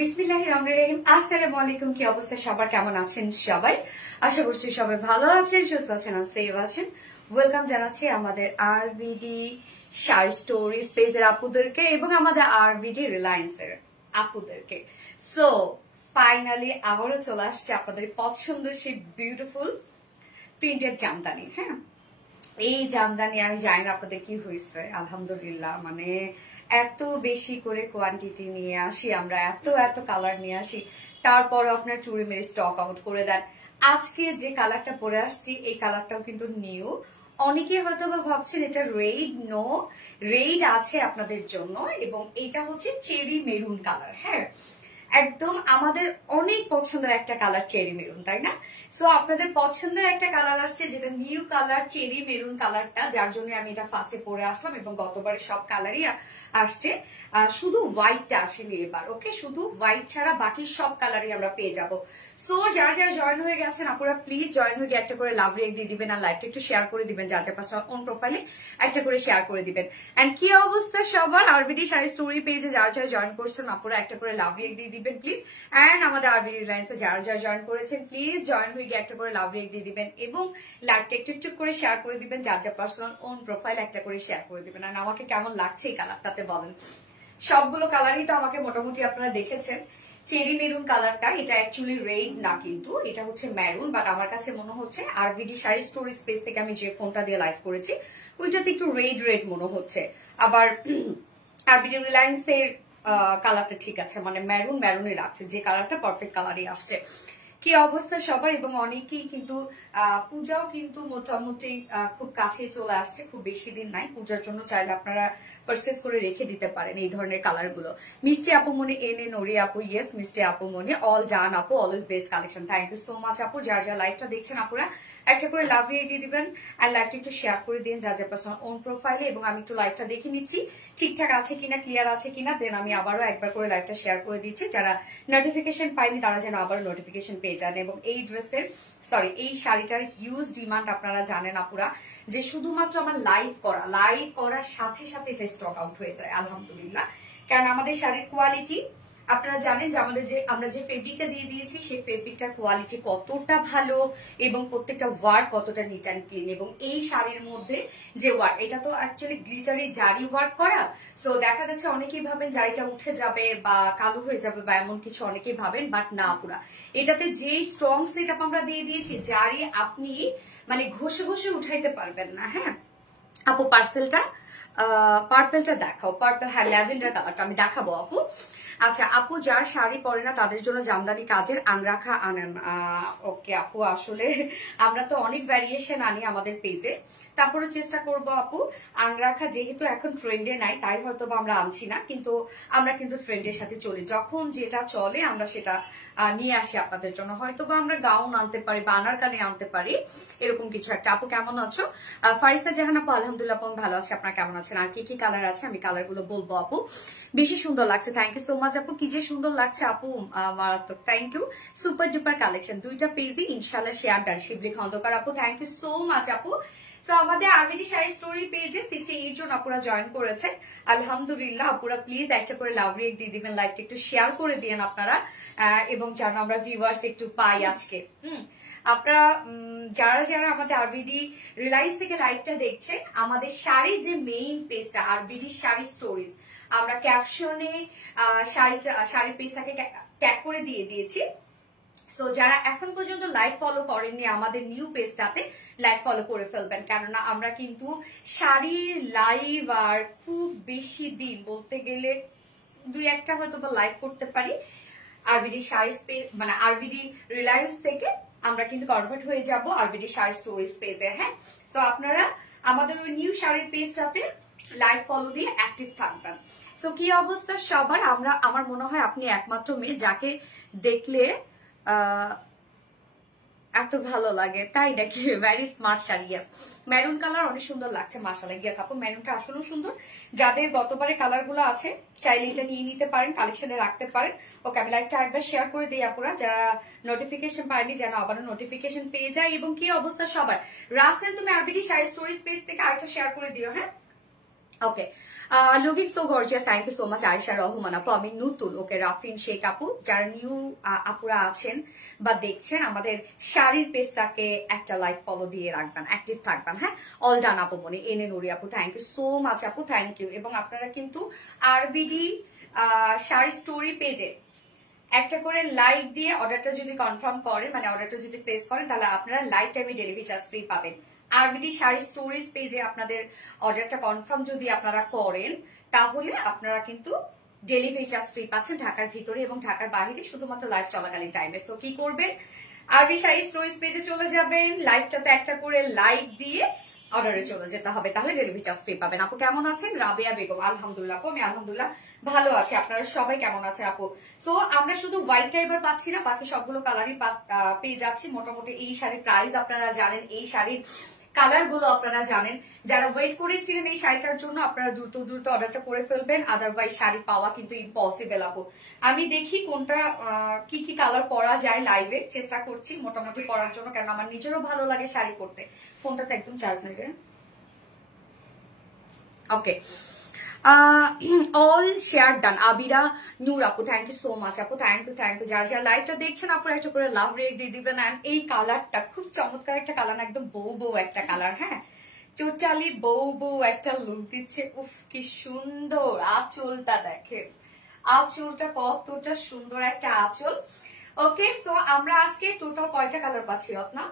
বিসমিল্লাহিররহমানিররহিম। আসসালামু আলাইকুম। কি অবস্থা সবার, কেমন আছেন সবাই? আশা করছি সবাই ভালো আছেন, সুস্থ আছেন আর সেফ আছেন। ওয়েলকাম জানাচ্ছি আমাদের আরবিডি শাড়ি স্টোরিজ পেজের আপুদেরকে এবং আমাদের আরবিডি রিলায়েন্সের আপুদেরকে। সো ফাইনালি আবারও চলে আসছে আপনাদের পছন্দের সেই বিউটিফুল প্রিন্টেড জামদানি। হ্যাঁ, এই জামদানি আমি জানি না আপনাদের কি হয়েছে, আলহামদুলিল্লাহ মানে এত বেশি করে কোয়ান্টিটি নিয়ে আসি আমরা, এত এত কালার নিয়ে আসি, তারপর আপনার চুরি মেরে স্টক আউট করে দেন। আজকে যে কালারটা পরে আসছি এই কালারটাও কিন্তু নিউ। অনেকে হয়তো বা ভাবছেন এটা রেড, নো রেড আছে আপনাদের জন্য, এবং এটা হচ্ছে চেরি মেরুন কালার। হ্যাঁ, একদম আমাদের অনেক পছন্দের একটা কালার চেরি মেরুন, তাই না? সো আপনাদের পছন্দের একটা কালার আসছে যেটা নিউ কালার চেরি মেরুন কালারটা, যার জন্য আমি এটা ফার্স্টে পরে আসলাম এবং গতবারে সব কালারই আসছে, শুধু হোয়াইটটা আসেনি এবার। ওকে, শুধু হোয়াইট ছাড়া বাকি সব কালারই আমরা পেয়ে যাব। সো যারা যারা জয়েন হয়ে গেছেন আপনারা প্লিজ জয়েন হয়ে গিয়ে একটা করে লাভ রেক দিয়ে দিবেন আর লাইভটা একটু শেয়ার করে দিবেন, যার যার পাশে অন প্রোফাইলে একটা করে শেয়ার করে দিবেন। এন্ড কি অবস্থা সবার আরবিডি শাড়ি স্টোরি পেজে যারা যারা জয়েন করছেন আপনারা একটা করে লাভ রেক দিয়ে দিবেন প্লিজ। এন্ড আমাদের আরবিডি রিলায়েন্সে যারা যারা জয়েন করেছেন প্লিজ জয়েন হয়ে গিয়ে একটা করে লাভ রেক দিয়ে দিবেন এবং লাইভটা একটু একটু করে শেয়ার করে দিবেন, যার যার পার্সোনাল অন প্রোফাইল একটা করে শেয়ার করে দিবেন। আর আমাকে কেমন লাগছে এই কালারটাতে বলেন। সবগুলো কালারই তো আমাকে মোটামুটি আপনারা দেখেছেন। চেরি মেরুন কালারটা, এটা অ্যাকচুয়ালি রেড না, কিন্তু এটা হচ্ছে মেরুন, বাট আমার কাছে মনে হচ্ছে আরবিডি শাড়ি স্টোরি স্পেস থেকে আমি যে ফোনটা দিয়ে লাইভ করেছি ওইটাতে একটু রেড রেড মনে হচ্ছে। আবার আরবিডি রিলায়েন্সের কালারটা ঠিক আছে, মানে মেরুন মেরুনই রাখছে, যে কালারটা পারফেক্ট কালারই আসছে। কি অবস্থা সবার, এবং অনেকেই কিন্তু পূজাও কিন্তু মোটামুটি খুব কাছে চলে আসছে, খুব বেশি দিন নাই। পূজার জন্য চাইলে আপনারা পারচেজ করে রেখে দিতে পারেন এই ধরনের কালার গুলো। মিষ্টি আপু মনে, এনে নরি আপু, ইয়েস মিষ্টি আপু মনে, অল ডান আপু, always best collection. Thank you so much আপু। যার যা লাইভটা দেখছেন আপুরা একটা করে লাভ দিয়ে দিবেন আর লাইভটা একটু শেয়ার করে দিন যার যার পার্সোনাল ওন প্রোফাইলে, এবং আমি একটু লাইভটা দেখে নিচ্ছি ঠিকঠাক আছে কিনা, ক্লিয়ার আছে কিনা, দেন আমি আবারও একবার করে লাইভটা শেয়ার করে দিচ্ছি। যারা নোটিফিকেশন পাইনি তারা যেন আবারও নোটিফিকেশন পেয়ে যান। এবং এই ড্রেসের এই শাড়িটার হিউজ ডিমান্ড আপনারা জানেন আপুরা, যে শুধুমাত্র আমার লাইভ করার সাথে সাথে এটা স্টক আউট হয়ে যায় আলহামদুলিল্লাহ। কারণ আমাদের শাড়ির কোয়ালিটি আপনারা জানেন যে আমরা যে ফেব্রিকটা দিয়ে দিয়েছি সেই ফেব্রিকটার কোয়ালিটি কতটা ভালো এবং প্রত্যেকটা ওয়ার্ক কতটা নিট অ্যান্ড ক্লিন। এবং এই শাড়ির মধ্যে যে ওয়ার্ক, এটা তো অ্যাকচুয়ালি গ্লিটারি জারি ওয়ার্ক করা। সো দেখা যাচ্ছে অনেকেই ভাবেন জারিটা উঠে যাবে বা কালো হয়ে যাবে বা এমন কিছু অনেকেই ভাবেন, বাট না পুরা। এটাতে যে স্ট্রং সেট আপ আমরা দিয়ে দিয়েছি, জারি আপনি মানে ঘষে ঘষে উঠাইতে পারবেন না। হ্যাঁ আপু, পার্পেলটা দেখাও। পার্পেল, হ্যাঁ ল্যাভেন্ডার কালারটা আমি দেখাবো আপু। আচ্ছা আপু, যারা শাড়ি পরে না তাদের জন্য জামদানি কাজের আংরাখা আনেন। ওকে আপু, আসলে আমরা তো অনেক ভ্যারিয়েশন আনি আমাদের পেজে, তারপরে চেষ্টা করব আপু। আংরাখা যেহেতু এখন ট্রেন্ডে নাই তাই হয়তো আমরা আনছি না, কিন্তু আমরা কিন্তু ট্রেন্ডের সাথে চলি। যখন যেটা চলে আমরা সেটা নিয়ে আসি আপনাদের জন্য। হয়তো বা আমরা গাউন আনতে পারি বা আনারকালি আনতে পারি, এরকম কিছু একটা। আপু কেমন আছো? ফারিস্তা জাহান আপু, আলহামদুলিল্লাহ আপু ভালো আছে, আপনার কেমন আছেন? আর কি কি কালার আছে আমি কালার গুলো বলবো আপু। বেশি সুন্দর লাগছে, থ্যাংক ইউ সো মাচ আপু। কি যে সুন্দর লাগছে আপু, মারাত্মক, thank you. Super duper collection, দুইটা পেজই ইনশাল্লাহ শেয়ার ডান। শিবলি খন্দকার আপু, থ্যাংক ইউ সো মাচ আপু। সো আমাদের আরবিডি শাড়ি স্টোরি পেজে 68 জন আপুরা জয়েন করেছে, আলহামদুলিল্লাহ। আপুরা প্লিজ একটা করে লাভ রেট দিয়ে দিবেন, লাইকটা একটু শেয়ার করে দিয়েন আপনারা, এবং যেন আমরা ভিউয়ার্স একটু পাই আজকে। আপনারা যারা যারা আমাদের আরবিডি রিলাইজ থেকে লাইভটা দেখছে, আমাদের শাড়ির যে মেইন পেজটা আরবিডি শাড়ি স্টোরিজ, আমরা ক্যাপশনে শাড়ির পেজটাকে ট্যাগ করে দিয়ে দিয়েছি। সো যারা এখন পর্যন্ত লাইক ফলো করেননি আমাদের নিউ পেজটাতে লাইক ফলো করে ফেলবেন, কেননা আমরা কিন্তু শাড়ির লাইভ আর খুব বেশি দিন বলতে গেলে 2-1টা হয়তো বা লাইভ করতে পারি। আরবিডি শাড়ি মানে আরবিডি রিলায়েন্স থেকে আমরা কিন্তু কনভার্ট হয়ে যাব আরবিডি শাড়ি স্টোরিজ পেজে। হ্যাঁ, তো আপনারা আমাদের ওই নিউ শাড়ির পেজটাতে লাইক ফলো দিয়ে অ্যাক্টিভ থাকবেন। সো কি অবস্থা সবার? আমার মনে হয় আপনি একমাত্র মেয়ে যাকে দেখলে এত ভালো লাগে, তাই নাকি? Very smart sari. Yes, maroon colour অনেক সুন্দর লাগছে মাশাআল্লাহ। ইয়াস আপু, মেরুনটা আসলেও সুন্দর। যাদের গতবারে কালার গুলো আছে চাইলে এটা নিয়ে নিতে পারেন, কালেকশনে রাখতে পারেন। ওকে, আমি লাইভটা একবার শেয়ার করে দিই আপুরা, যারা নোটিফিকেশন পায়নি যেন আবারও নোটিফিকেশন পেয়ে যায়। এবং কি অবস্থা সবার? রাসেল, তুমি আরবিডি শাড়ি স্টোরিজ পেজ থেকে আরেকটা শেয়ার করে দিও। হ্যাঁ, okay. Looking so gorgeous, thank you so much Ayesha Rahman আপু। আমি নতুন। ওকে, রাফিন শেখ আপু, যারা নিউ আপুরা আছেন বা দেখছেন আমাদের শাড়ির পেজটাকে একটা লাইক ফলো দিয়ে রাখবেন, অ্যাক্টিভ থাকবেন। হ্যাঁ, অল ডান আপু মনে এনে নুরি আপু, থ্যাংক ইউ সো মাচ আপু, থ্যাংক ইউ। এবং আপনারা কিন্তু আরবিডি শাড়ি স্টোরি পেজে একটা করে লাইক দিয়ে অর্ডারটা যদি কনফার্ম করেন, মানে অর্ডারটা যদি প্লেস করেন, তাহলে আপনারা লাইফ টাইমে ডেলিভারি চার্জ ফ্রি পাবেন। আরবিডি শাড়ি স্টোরিজ পেজে আপনাদের অর্ডারটা কনফার্ম যদি আপনারা করেন, তাহলে আপনারা কিন্তু ডেলিভারি চার্জ ফ্রি পাচ্ছেন ঢাকার ভিতরে এবং ঢাকার বাইরে, শুধুমাত্র লাইভ চলাকালীন টাইমে। সো কি করবেন? আরবিডি শাড়ি স্টোরিজ পেজে চলে যাবেন, লাইভটাতে একটা করে লাইক দিয়ে অর্ডারে চলে যেতে হবে, তাহলে ডেলিভারি চার্জ ফ্রি পাবেন। আপু কেমন আছেন? রাবেয়া বেগম, আলহামদুলিল্লাহ আপু, আমি আলহামদুলিল্লাহ ভালো আছি। আপনারা সবাই কেমন আছেন আপু? সো আমরা শুধু হোয়াইটটা এবার পাচ্ছি না, বাকি সবগুলো কালারই পেয়ে যাচ্ছি। মোটামুটি এই শাড়ির প্রাইস আপনারা জানেন, এই শাড়ির কালার গুলো আপনারা জানেন। যারা ওয়েট করেছিলেন এই শাড়িটার জন্য, আপনারা দ্রুত দ্রুত অর্ডারটা করে ফেলবেন, আদারওয়াইজ শাড়ি পাওয়া কিন্তু ইম্পসিবল আপু। আমি দেখি কোনটা কি কি কালার পরা যায়, লাইভে চেষ্টা করছি মোটামুটি পরার জন্য, কেন আমার নিজেরও ভালো লাগে শাড়ি পরতে। ফোনটাতে একদম চার্জ নেবে। ওকে, অল শেয়ার ডান। আবিরা নূর আপু, থ্যাংক ইউ সো মাচ আপু, থ্যাংক ইউ থ্যাংক ইউ। যারা যারা লাইভটা দেখছেন আপুরা একটা করে লাভ রেট দিয়ে দিবেন। এন্ড এই কালারটা খুব চমৎকার একটা কালার, একদম বউ বউ একটা কালার। হ্যাঁ, টোটালি বউ বউ একটা লুক দিচ্ছে। উফ কি সুন্দর আঁচলটা দেখেন, আঁচলটা কতটা সুন্দর একটা আঁচল। ওকে, সো আমরা আজকে টোটাল কয়টা কালার পাচ্ছি রত্না?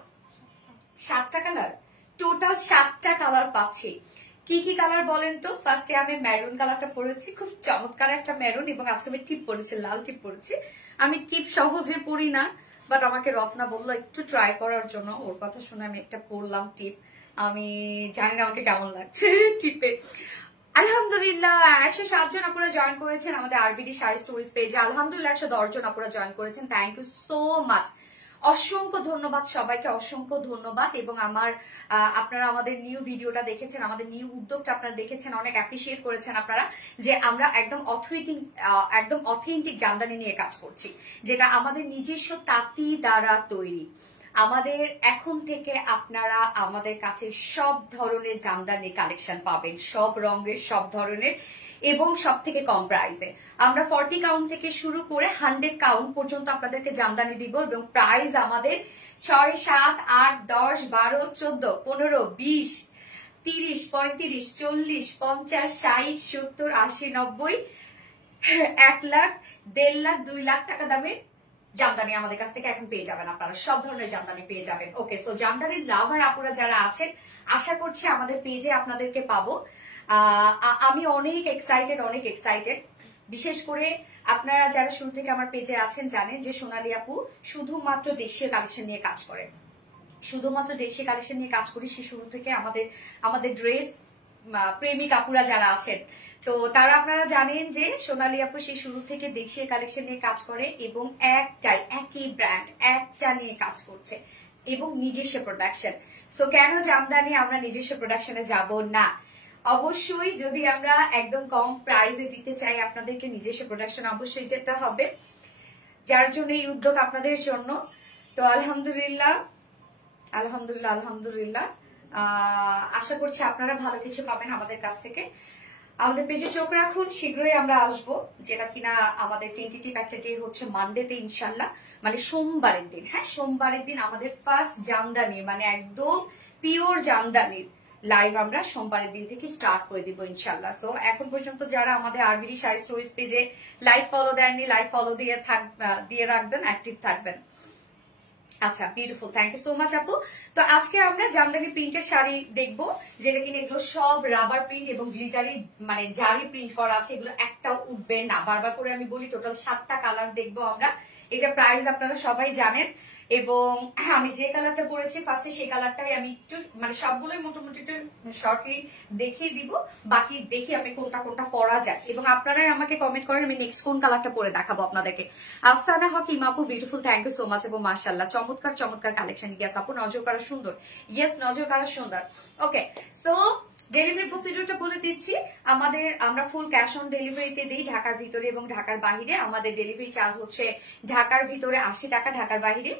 7টা কালার, টোটাল 7টা কালার পাচ্ছি। কি কি কালার বলেন তো? ফার্স্টে আমি মেরুন কালারটা পরেছি, খুব চমৎকার একটা মেরুন, এবং আজকে আমি টিপ পরেছি, লাল টিপ পরেছি। আমি টিপ সহজে পরি না, বাট আমাকে রত্না বললো একটু ট্রাই করার জন্য, ওর কথা শুনে আমি একটা পরলাম টিপ। আমি জানি না আমাকে কেমন লাগছে টিপে। আলহামদুলিল্লাহ 107 জন আপুরা জয়েন করেছেন আমাদের আরবিডি শাড়ি স্টোরিজ পেজে। আলহামদুলিল্লাহ 110 জন আপুরা জয়েন করেছেন, থ্যাংক ইউ সো মাচ। অসংখ্য ধন্যবাদ সবাইকে, অসংখ্য ধন্যবাদ। এবং আপনারা আমাদের নিউ ভিডিওটা দেখেছেন, আমাদের নিউ উদ্যোগটা আপনারা দেখেছেন, অনেক অ্যাপ্রিসিয়েট করেছেন আপনারা, যে আমরা একদম অথেন্টিক জামদানি নিয়ে কাজ করছি, যেটা আমাদের নিজস্ব তাঁতি দ্বারা তৈরি। আমাদের এখন থেকে আপনারা আমাদের কাছে সব ধরনের জামদানি কালেকশন পাবেন, সব রঙের, সব ধরনের, এবং সব থেকে কম প্রাইসে। আমরা 40 কাউন্ট থেকে শুরু করে 100 কাউন্ট পর্যন্ত আপনাদেরকে জামদানি দিব, এবং প্রাইস আমাদের 6, 7, 8, 10, 12, 14, 15, 20, 30, 35, 40, 50, 60, 70, 80, 90, 1 লাখ, 1.5 লাখ, 2 লাখ টাকা দামের জামদানি আমাদের কাছ থেকে এখন পেয়ে যাবেন। আপনারা সব ধরনের জামদানি পেয়ে যাবেন। ওকে, সো জামদানির লাভার আপুরা যারা আছেন, আশা করছি আমাদের পেজে আপনাদেরকে পাবো। আমি অনেক এক্সাইটেড। বিশেষ করে আপনারা যারা শুরু থেকে আমার পেজে আছেন জানেন যে সোনালী আপু শুধুমাত্র দেশীয় কালেকশন নিয়ে কাজ করেন, শুধুমাত্র দেশীয় কালেকশন নিয়ে কাজ করি সে শুরু থেকে। আমাদের ড্রেস প্রেমিক আপুরা যারা আছেন, তো তারা আপনারা জানেন যে সোনালী আপু সেই শুরু থেকে দেশীয় কালেকশন নিয়ে কাজ করে, এবং একই ব্র্যান্ড একটা নিয়ে কাজ করছে, এবং নিজস্ব প্রোডাকশন। সো কেন জামদানি আমরা নিজস্ব প্রোডাকশনে যাব না? অবশ্যই যদি আমরা একদম কম প্রাইসে দিতে চাই আপনাদেরকে, নিজস্ব প্রোডাকশন অবশ্যই যেতে হবে, যার জন্য এই উদ্যোগ আপনাদের জন্য। তো আলহামদুলিল্লাহ আশা করছি আপনারা ভালো কিছু পাবেন আমাদের কাছ থেকে। আমাদের পেজে চোখ রাখুন, শীঘ্রই আমরা আসবো, যেটা কিনা আমাদের টেন্টেটিভ একটা ডে হচ্ছে মানডেতে ইনশাল্লাহ, মানে সোমবারের দিন। হ্যাঁ, সোমবারের দিন আমাদের ফার্স্ট জামদানি, মানে একদম পিওর জামদানির লাইভ আমরা সোমবারের দিন থেকে স্টার্ট করে দিব ইনশাল্লাহ। সো এখন পর্যন্ত যারা আমাদের আরবিডি শাড়ি স্টোরিজ পেজে লাইভ ফলো দেননি, লাইভ ফলো দিয়ে রাখবেন, অ্যাক্টিভ থাকবেন। আচ্ছা, beautiful, thank you so much আপু। তো আজকে আমরা জামদানি প্রিন্টের শাড়ি দেখবো, যেটা কিনা এগুলো সব রাবার প্রিন্ট এবং গ্লিটারি মানে জারি প্রিন্ট করা আছে। এগুলো একটাও উঠবে না, বারবার করে আমি বলি, টোটাল 7টা কালার দেখবো আমরা। এটা প্রাইস আপনারা সবাই জানেন, এবং আমি যে কালারটা পরেছি ফার্স্টে সেই কালারটাই আমি একটু মানে সবগুলোই মোটামুটি একটু শর্টলি দেখিয়ে দিব, বাকি দেখি আমি কোনটা কোনটা পরা যায়, এবং আপনারাই আমাকে কমেন্ট করেন আমি নেক্সট কোন কালারটা পরে দেখাবো আপনাদেরকে। আফসানা হক ইমাপু, beautiful, thank you so much, এবং মাশাআল্লাহ চমৎকার চমৎকার কালেকশন। ইয়েস আপু, নজর করা সুন্দর, ইয়েস নজর করা সুন্দর। ওকে, সো ডেলিভারি প্রসিডিউরটা বলে দিচ্ছি। আমরা ফুল ক্যাশ অন ডেলিভারিতে দিই ঢাকার ভিতরে এবং ঢাকার বাহিরে। আমাদের ডেলিভারি চার্জ হচ্ছে ঢাকার ভিতরে 80 টাকা, ঢাকার বাহিরে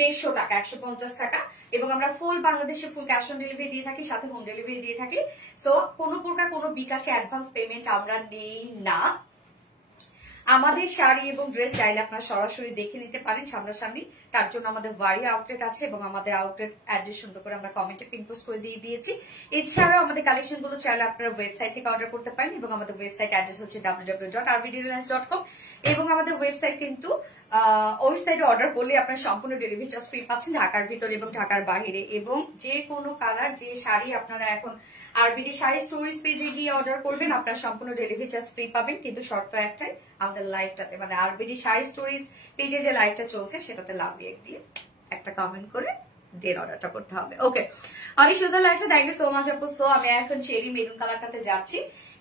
150 টাকা, 150 টাকা, এবং আমরা ফুল বাংলাদেশে ফুল ক্যাশ অন ডেলিভারি দিয়ে থাকি, সাথে হোম ডেলিভারি দিয়ে থাকি। সো কোনো প্রকার কোনো বিকাশে অ্যাডভান্স পেমেন্ট আমরা নেই না। আমাদের শাড়ি এবং ড্রেস চাইলে আপনারা সরাসরি দেখে নিতে পারেন সামনাসামনি, তার জন্য আমাদের ওয়ারি আউটলেট আছে, এবং আমাদের আউটলেট অ্যাড্রেস সুন্দর করে আমরা কমেন্টে পিন পোস্ট করে দিয়ে দিয়েছি। এছাড়াও আমাদের কালেকশন গুলো চাইলে আপনারা ওয়েবসাইট থেকে অর্ডার করতে পারেন, এবং আমাদের ওয়েবসাইট অ্যাড্রেস হচ্ছে www.rvdreliance.com, এবং আমাদের ওয়েবসাইট কিন্তু ওয়েবসাইটে অর্ডার করলে আপনার সম্পূর্ণ ডেলিভারি চার্জ ফ্রি পাচ্ছেন ঢাকার ভিতরে এবং ঢাকার বাহিরে। এবং যে কোনো কালার, যে শাড়ি আপনারা এখন আরবিডি শাড়ি স্টোরিজ পেজে গিয়ে অর্ডার করবেন, আপনারা সম্পূর্ণ ডেলিভারি চার্জ ফ্রি পাবেন, কিন্তু শর্ত একটাই, আমাদের লাইভটাতে মানে আরবিডি শাড়ি স্টোরিজ পেজে যে লাইভটা চলছে সেটাতে লাভ দিয়ে একটা কমেন্ট করে দেন অর্ডারটা করতে হবে। ওকে, অনেক সুন্দর লাগছে, থ্যাংক ইউ সো মাচ আপু। সো আমি এখন চেরি মেরুন কালারটাতে যাচ্ছি।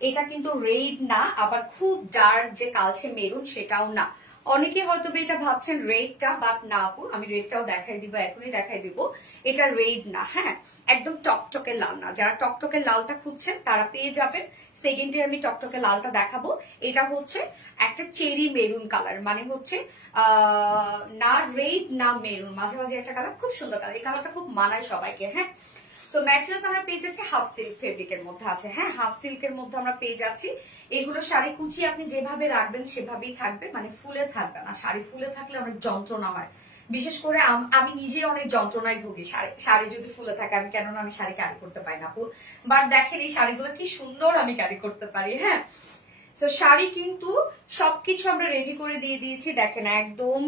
এটা কিন্তু রেড না, আবার খুব ডার্ক যে কালচে মেরুন সেটাও না। অনেকে হয়তো এটা ভাবছেন রেডটা, বাট না আপু, আমি রেডটাও দেখাই দিব, এখনই দেখাই দিব। এটা রেড না, হ্যাঁ, একদম টকটকে লাল না। যারা টকটকে লালটা খুঁজছেন তারা পেয়ে যাবেন। সেকেন্ডে আমি টকটকে লালটা দেখাবো। এটা হচ্ছে একটা চেরি মেরুন কালার, মানে হচ্ছে না রেড না মেরুন, মাঝে মাঝে একটা কালার, খুব সুন্দর কালার। এই কালারটা খুব মানায় সবাইকে। হ্যাঁ, তো ম্যাটেরিয়ালস আমরা পেয়ে যাচ্ছি হাফ সিল্ক ফেব্রিকের মধ্যে আছে। হ্যাঁ, হাফ সিল্কের মধ্যে আমরা পেয়ে যাচ্ছি। এগুলো শাড়ি কুচি আপনি যেভাবে রাখবেন সেভাবেই থাকবে, মানে ফুলে থাকবে না। শাড়ি ফুলে থাকলে অনেক যন্ত্রণা হয়, বিশেষ করে আমি নিজে অনেক যন্ত্রণায় ভুগি শাড়ি যদি ফুলে থাকে। আমি কেননা আমি শাড়ি ক্যারি করতে পারি না আপু, বাট দেখেন এই শাড়িগুলো কি সুন্দর আমি ক্যারি করতে পারি। হ্যাঁ, তো শাড়ি কিন্তু সবকিছু আমরা রেডি করে দিয়ে দিয়েছি, দেখেন একদম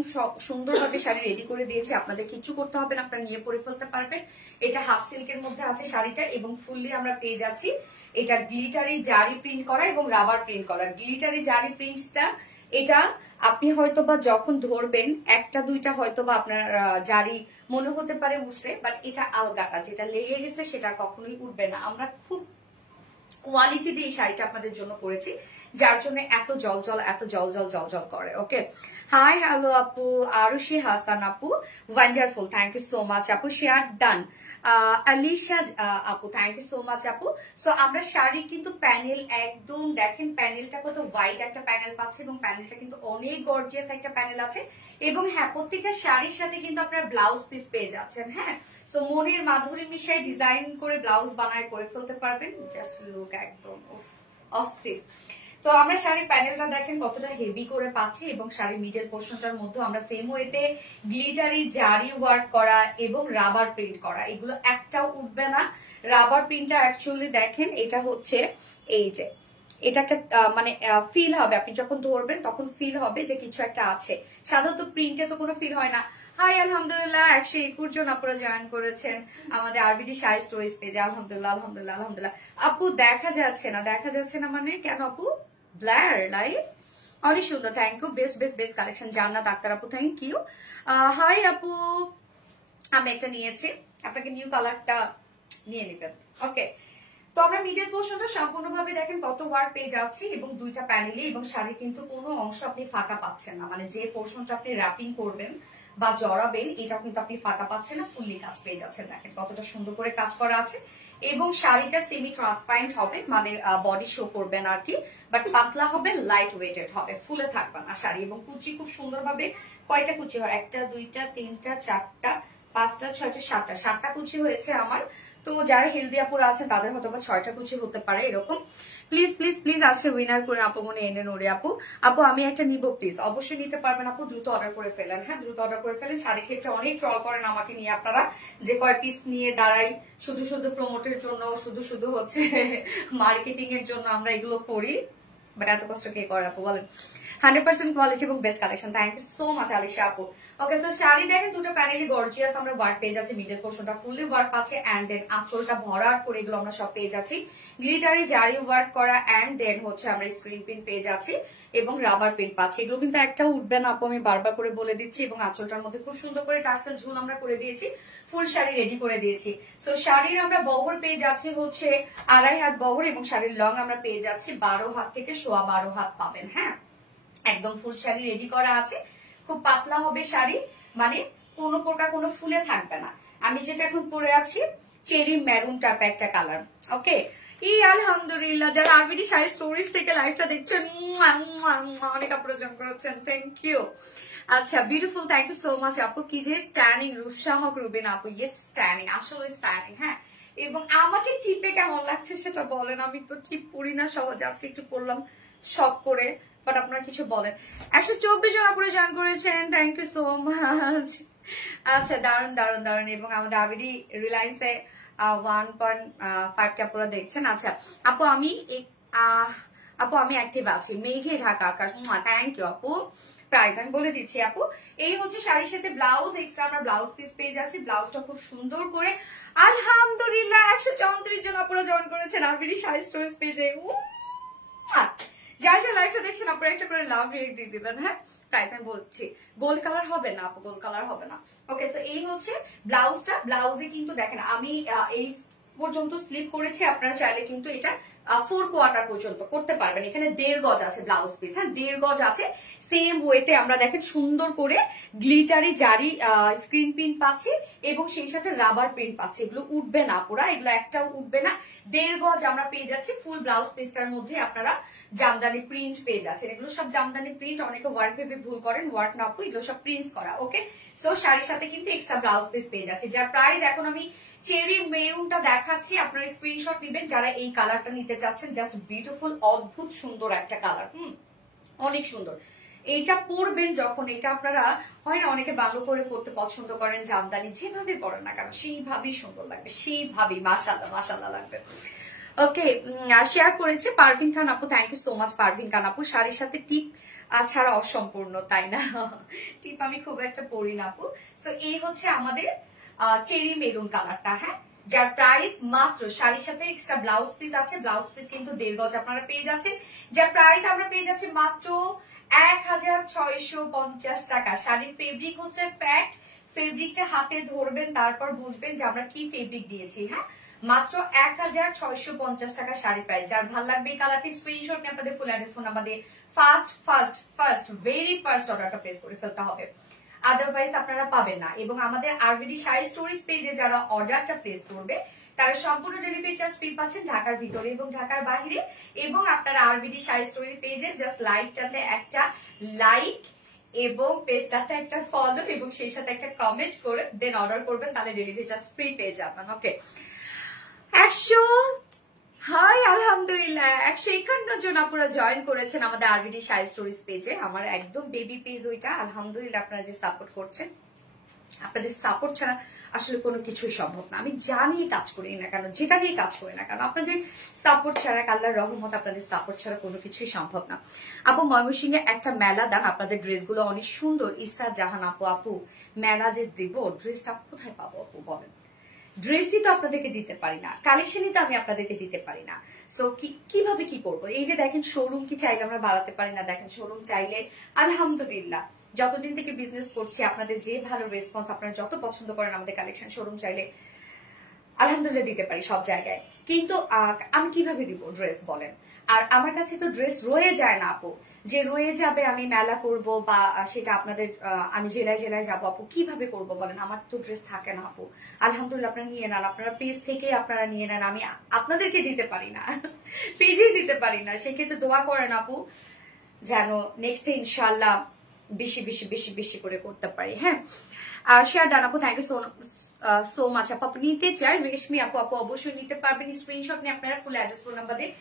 সুন্দরভাবে শাড়ি রেডি করে দিয়েছি। আপনাদের কিছু করতে হবে না, আপনারা নিয়ে পরে ফেলতে পারবেন। এটা হাফ সিল্কের মধ্যে আছে শাড়িটা, এবং ফুললি আমরা পেয়ে যাচ্ছি এটা গ্লিটারি জারি প্রিন্ট করা এবং রাবার প্রিন্ট করা। গ্লিটারি জারি প্রিন্টটা এটা আপনি হয়তোবা যখন ধরবেন একটা দুইটা হয়তোবা আপনার জারি মনে হতে পারে উঠছে, বাট এটা আলগাটা যেটা লেগে গেছে সেটা কখনোই উঠবে না। আমরা খুব কোয়ালিটি দিয়ে এই শাড়িটা আপনাদের জন্য করেছি, যার জন্য এত জল জল করে। ওকে, হাই হ্যালো আপু, আরুষি হাসান আপু, wonderful, thank you so much আপু, শেয়ার ডান। আলিশা আপু, থ্যাংক ইউ সো মাচ আপু। সো আমরা শাড়ি কিন্তু প্যানেল একদম দেখেন, প্যানেলটা কত হোয়াইট একটা প্যানেল পাচ্ছে, এবং প্যানেলটা কিন্তু অনেক গর্জিয়াস একটা প্যানেল আছে। এবং হ্যাঁ, প্রত্যেকটা শাড়ির সাথে কিন্তু আপনার ব্লাউজ পিস পেয়ে যাচ্ছেন। হ্যাঁ, সো মনের মাধুরী মিশাই ডিজাইন করে ব্লাউজ বানায় করে ফেলতে পারবেন। জাস্ট লুক একদম অস্থির। তো আমরা শাড়ির প্যানেলটা দেখেন কতটা হেভি করে পাচ্ছি, এবং শাড়ির মিডল পোর্শনটার মধ্যে আমরা সেম ওয়েতে গ্লিটারি জারি ওয়ার্ক করা এবং রাবার প্রিন্ট করা, এগুলো একটাও উঠবে না। রাবার প্রিন্টটা অ্যাকচুয়ালি দেখেন এটা হচ্ছে এই যে এটা একটা মানে ফিল হবে, আপনি যখন ধরবেন তখন ফিল হবে যে কিছু একটা আছে। সাধারণত প্রিন্টে তো কোনো ফিল হয় না। হাই আলহামদুলিল্লাহ, 121 জন আপুরা জয়েন করেছেন আমাদের আরবিডি শাড়ি স্টোরিজ পেজে। আলহামদুলিল্লাহ আলহামদুলিল্লাহ আলহামদুলিল্লাহ। আপু দেখা যাচ্ছে না মানে কেন আপু? ব্ল্যার লাইভ, অনেক সুন্দর, থ্যাংক ইউ, বেস্ট কালেকশন। জান্নাত আক্তার আপু, থ্যাংক ইউ। হাই আপু, আমি একটা নিয়েছি, আপনাকে নিউ কালারটা নিয়ে নিবেন। ওকে, তো আমরা মিডল পোর্শনটা সম্পূর্ণভাবে দেখেন কত ওয়ার্ক পেয়ে যাচ্ছি, এবং দুইটা প্যানেলে, এবং শাড়ি কিন্তু কোনো অংশ আপনি ফাঁকা পাচ্ছেন না, মানে যে পোর্শনটা আপনি র্যাপিং করবেন বা জড়াবেন এটা কিন্তু আপনি ফাঁকা পাচ্ছেন না, ফুললি কাজ পেয়ে যাচ্ছেন। দেখেন কতটা সুন্দর করে কাজ করা আছে, এবং শাড়িটা সেমি ট্রান্সপারেন্ট হবে, মানে বডি শো করবে না আর কি, বাট পাতলা হবে, লাইট ওয়েটেড হবে, ফুলে থাকবে না শাড়ি। এবং কুচি খুব সুন্দরভাবে, কয়টা কুচি হয়? 1 2 3 4 5টা 6টা 7টা কুচি হয়েছে আমার। তো যারা হেলদি আপুরা আছে তাদের হয়তো বা 6টা কুচি হতে পারে এরকম। প্লিজ প্লিজ প্লিজ আজকে উইনার করে আপু মনে এনে নোরে আপু। আপু আমি একটা নিব প্লিজ, অবশ্যই নিতে পারবেন আপু, দ্রুত অর্ডার করে ফেলেন। হ্যাঁ দ্রুত অর্ডার করে ফেলেন। শাড়ি ক্ষেত্রে অনেক ট্রল করেন আমাকে নিয়ে আপনারা, যে কয় পিস নিয়ে দাঁড়াই শুধু শুধু প্রমোটের জন্য, শুধু শুধু হচ্ছে মার্কেটিং এর জন্য আমরা এগুলো করি, বাট এত কষ্ট কে করে আপু বলেন। 100% কোয়ালিটি এবং best collection. Thank you so much Alisha আপু। ওকে তো শাড়ি দেখেন দুটো প্যানেলি গর্জিয়াস আমরা ওয়ার্ক পেয়ে যাচ্ছি, মিডল পোর্শনটা ফুললি ওয়ার্ক পাচ্ছে এন্ড দেন আঁচলটা ভরাট করে এগুলো আমরা সব পেয়ে যাচ্ছি গ্লিটারি জারি ওয়ার্ক করা এন্ড দেন হচ্ছে আমরা স্ক্রিন প্রিন্ট পেয়ে যাচ্ছি এবং রাবার প্রিন্ট পাচ্ছি। এগুলো কিন্তু একটাও উঠবে না আপু, আমি বারবার করে বলে দিচ্ছি। এবং আঁচলটার মধ্যে খুব সুন্দর করে টার্সেল ঝুল আমরা করে দিয়েছি, ফুল শাড়ি রেডি করে দিয়েছি। তো শাড়ির আমরা বহর পেয়ে যাচ্ছি হচ্ছে 2.5 হাত বহর এবং শাড়ির লং আমরা পেয়ে যাচ্ছি 12 হাত থেকে 12.25 হাত পাবেন। হ্যাঁ একদম ফুল শাড়ি রেডি করা আছে, খুব পাতলা হবে শাড়ি, মানে কোনো প্রকার কোনো ফুলে থাকবে না। আমি যেটা এখন পরে আছি চেরি মেরুন টাইপ একটা কালার। ওকে আলহামদুলিল্লাহ যারা আরবিডি শাড়ি স্টোরিজ থেকে লাইভটা দেখছেন অনেক অপরাজন করেছেন, থ্যাংক ইউ। আচ্ছা beautiful, thank you so much আপু। কি যে স্ট্যানিং রূপসাহক রুবিন আপু, ইয়েস স্ট্যানিং, আসলে স্ট্যানিং। হ্যাঁ এবং আমাকে টিপে কেমন লাগছে সেটা বলেন, আমি তো টিপ পরি না সহজে, আজকে একটু পরলাম শখ করে, বাট আপনারা কিছু বলেন। 124 জন আপুরে জয়েন করেছেন, থ্যাংক ইউ সো মাচ। আচ্ছা দারুন দারুন দারুন। এবং আমাদের আরবিডি রিলায়েন্সে 1.5 কে আপুরা দেখছেন। আচ্ছা আপু আমি অ্যাক্টিভ আছি, মেঘে ঢাকা আকাশ। থ্যাংক ইউ আপু। প্রাইস আমি বলে দিচ্ছি আপু, এই হচ্ছে শাড়ির সাথে ব্লাউজ, এক্সট্রা আমরা ব্লাউজ পিস পেয়ে যাচ্ছি। ব্লাউজটা খুব সুন্দর করে আলহামদুলিল্লাহ 134 জন আপুরা জয়েন করেছেন আরবিডি শাড়ি স্টোরেজ পেজে। যারা যারা লাইভটা দেখছেন আপনারা একটা করে লাভ রিয়েক্ট দিয়ে দিবেন। হ্যাঁ প্রাইস আমি বলছি, গোল্ড কালার হবে না আপু, গোল্ড কালার হবে না। ওকে সো এই হচ্ছে ব্লাউজটা। ব্লাউজে কিন্তু দেখেন আমি এই পর্যন্ত স্লিভ করেছি, আপনারা চাইলে কিন্তু এটা 4 কোয়ার্টার পর্যন্ত করতে পারবেন। এখানে 1.5 গজ আছে ব্লাউজ পিস। হ্যাঁ 1.5 গজ আছে। সেম ওয়েতে আমরা দেখেন সুন্দর করে গ্লিটারি জারি স্ক্রিন প্রিন্ট পাচ্ছি এবং সেই সাথে রাবার প্রিন্ট পাচ্ছি। এগুলো উঠবে না পুরা, এগুলো একটাও উঠবে না। 1.5 গজ আমরা পেয়ে যাচ্ছি। ফুল ব্লাউজ পিসটার মধ্যে আপনারা জামদানি প্রিন্ট পেয়ে যাচ্ছেন। এগুলো সব জামদানি প্রিন্ট, অনেকে ওয়ার্ক ভেবে ভুল করেন, ওয়ার্ক না আপু, এগুলো সব প্রিন্ট করা। ওকে সো শাড়ির সাথে কিন্তু এক্সট্রা ব্লাউজ পিস পেয়ে যাচ্ছে, যার প্রাইস এখন আমি চেরি মেরুনটা দেখাচ্ছি, আপনারা স্ক্রিনশট নেবেন যারা এই কালারটা নিতে চাচ্ছেন। জাস্ট বিউটিফুল, অদ্ভুত সুন্দর একটা কালার, অনেক সুন্দর। এইটা পরবেন যখন, এটা আপনারা হয় না অনেকে বাংলো করে পড়তে পছন্দ করেন, জামদানি যেভাবে পরেন না কেন সেইভাবেই সুন্দর লাগবে, সেইভাবেই মাশাআল্লাহ মাশাআল্লাহ লাগবে। ওকে শেয়ার করেছে পারভিন খান আপু, thank you so much Parvin Khan আপু। শাড়ির সাথে টিপ ছাড়া অসম্পূর্ণ, তাই না? টিপ আমি খুব একটা পরি না আপু। তো এই হচ্ছে আমাদের চেরি মেরুন কালারটা। হ্যাঁ যার প্রাইস মাত্র, শাড়ির সাথে এক্সট্রা ব্লাউজ পিস আছে, ব্লাউজ পিস কিন্তু 1.5 গজ আপনারা পেয়ে যাচ্ছেন, যার প্রাইস আমরা পেয়ে যাচ্ছি মাত্র 1650 টাকা। শাড়ির ফেব্রিক হচ্ছে প্যাক্ট, ফেব্রিকটা হাতে ধরবেন তারপর বুঝবেন যে আমরা কি ফেব্রিক দিয়েছি। হ্যাঁ মাত্র 1650 টাকা শাড়ি প্রাইস। যার ভালো লাগবে এই কালারটি স্ক্রিনশট নিয়ে আপনাদের ফুল অ্যাড্রেস ফোন নাম্বার দিয়ে ভেরি ফার্স্ট অর্ডারটা প্লেস করে ফেলতে হবে, আদারওয়াইজ আপনারা পাবেন না। এবং আমাদের আরবিডি শাড়ি স্টোরিজ পেজে যারা অর্ডারটা প্লেস করবে তারা সম্পূর্ণ ডেলিভারি চার্জ ফ্রি পাচ্ছেন ঢাকার ভিতরে এবং ঢাকার বাইরে। এবং আপনারা আরবিডি শাড়ি স্টোরি পেজে জাস্ট লাইভটাতে একটা লাইক এবং পেজটাতে একটা ফলো এবং সেই সাথে একটা কমেন্ট করে দেন অর্ডার করবেন, তাহলে ডেলিভারি চার্জ ফ্রি পেয়ে যাবেন। ওকে 100 হাই আলহামদুলিল্লাহ 151 জন আপনারা জয়েন করেছেন আমাদের আরবিডি শাড়ি স্টোরিজ পেজে, আমার একদম বেবি পেজ ওইটা। আলহামদুলিল্লাহ আপনারা যে সাপোর্ট করছেন, আপনাদের সাপোর্ট ছাড়া আসলে কোনো কিছুই সম্ভব না। আমি যা নিয়ে কাজ করি না কেন, যেটা নিয়ে কাজ করি না কেন, আপনাদের সাপোর্ট ছাড়া, আল্লাহর রহমত, আপনাদের সাপোর্ট ছাড়া কোনো কিছুই সম্ভব না। আপু ময়মনসিংহে একটা মেলা দেন, আপনাদের ড্রেসগুলো অনেক সুন্দর। ইসরাত জাহান আপু মেলা যে দিব, ড্রেসটা কোথায় পাবো আপু বলেন? ড্রেসই তো আপনাদেরকে দিতে পারি না, কালেকশনই তো আমি আপনাদেরকে দিতে পারি না। সো কিভাবে কি করবো? এই যে দেখেন শোরুম কি চাইলে আমরা বাড়াতে পারি না, দেখেন শোরুম চাইলে আলহামদুলিল্লাহ যতদিন থেকে বিজনেস করছি আপনাদের যে ভালো রেসপন্স, আপনারা যত পছন্দ করেন আমাদের কালেকশন, শোরুম চাইলে আলহামদুলিল্লাহ দিতে পারি সব জায়গায়। কিন্তু আমি কিভাবে দিব ড্রেস বলেন? আর আমার কাছে তো ড্রেস রয়ে যায় না আপু, যে রয়ে যাবে আমি মেলা করব বা সেটা আপনাদের আমি জেলায় জেলায় যাবো আপু, কিভাবে করব বলেন? আমার তো ড্রেস থাকে না আপু। আলহামদুলিল্লাহ আপনারা নিয়ে নেন, আপনারা পেজ থেকে আপনারা নিয়ে নেন, আমি আপনাদেরকে দিতে পারি না, পেজে দিতে পারি না। সেক্ষেত্রে দোয়া করেন আপু যেন নেক্সট ইনশাল্লাহ বেশি বেশি বেশি বেশি করে করতে পারি। হ্যাঁ, শেয়ার ডান আপু, থ্যাংক ইউ সো মাচ আপু। আপনি নিতে চাই রেশমি আপু, আপু অবশ্যই নিতে পারবেন। স্ক্রিনশট নিয়ে আপনারা ফুল অ্যাড্রেস ফোন নাম্বার দিয়ে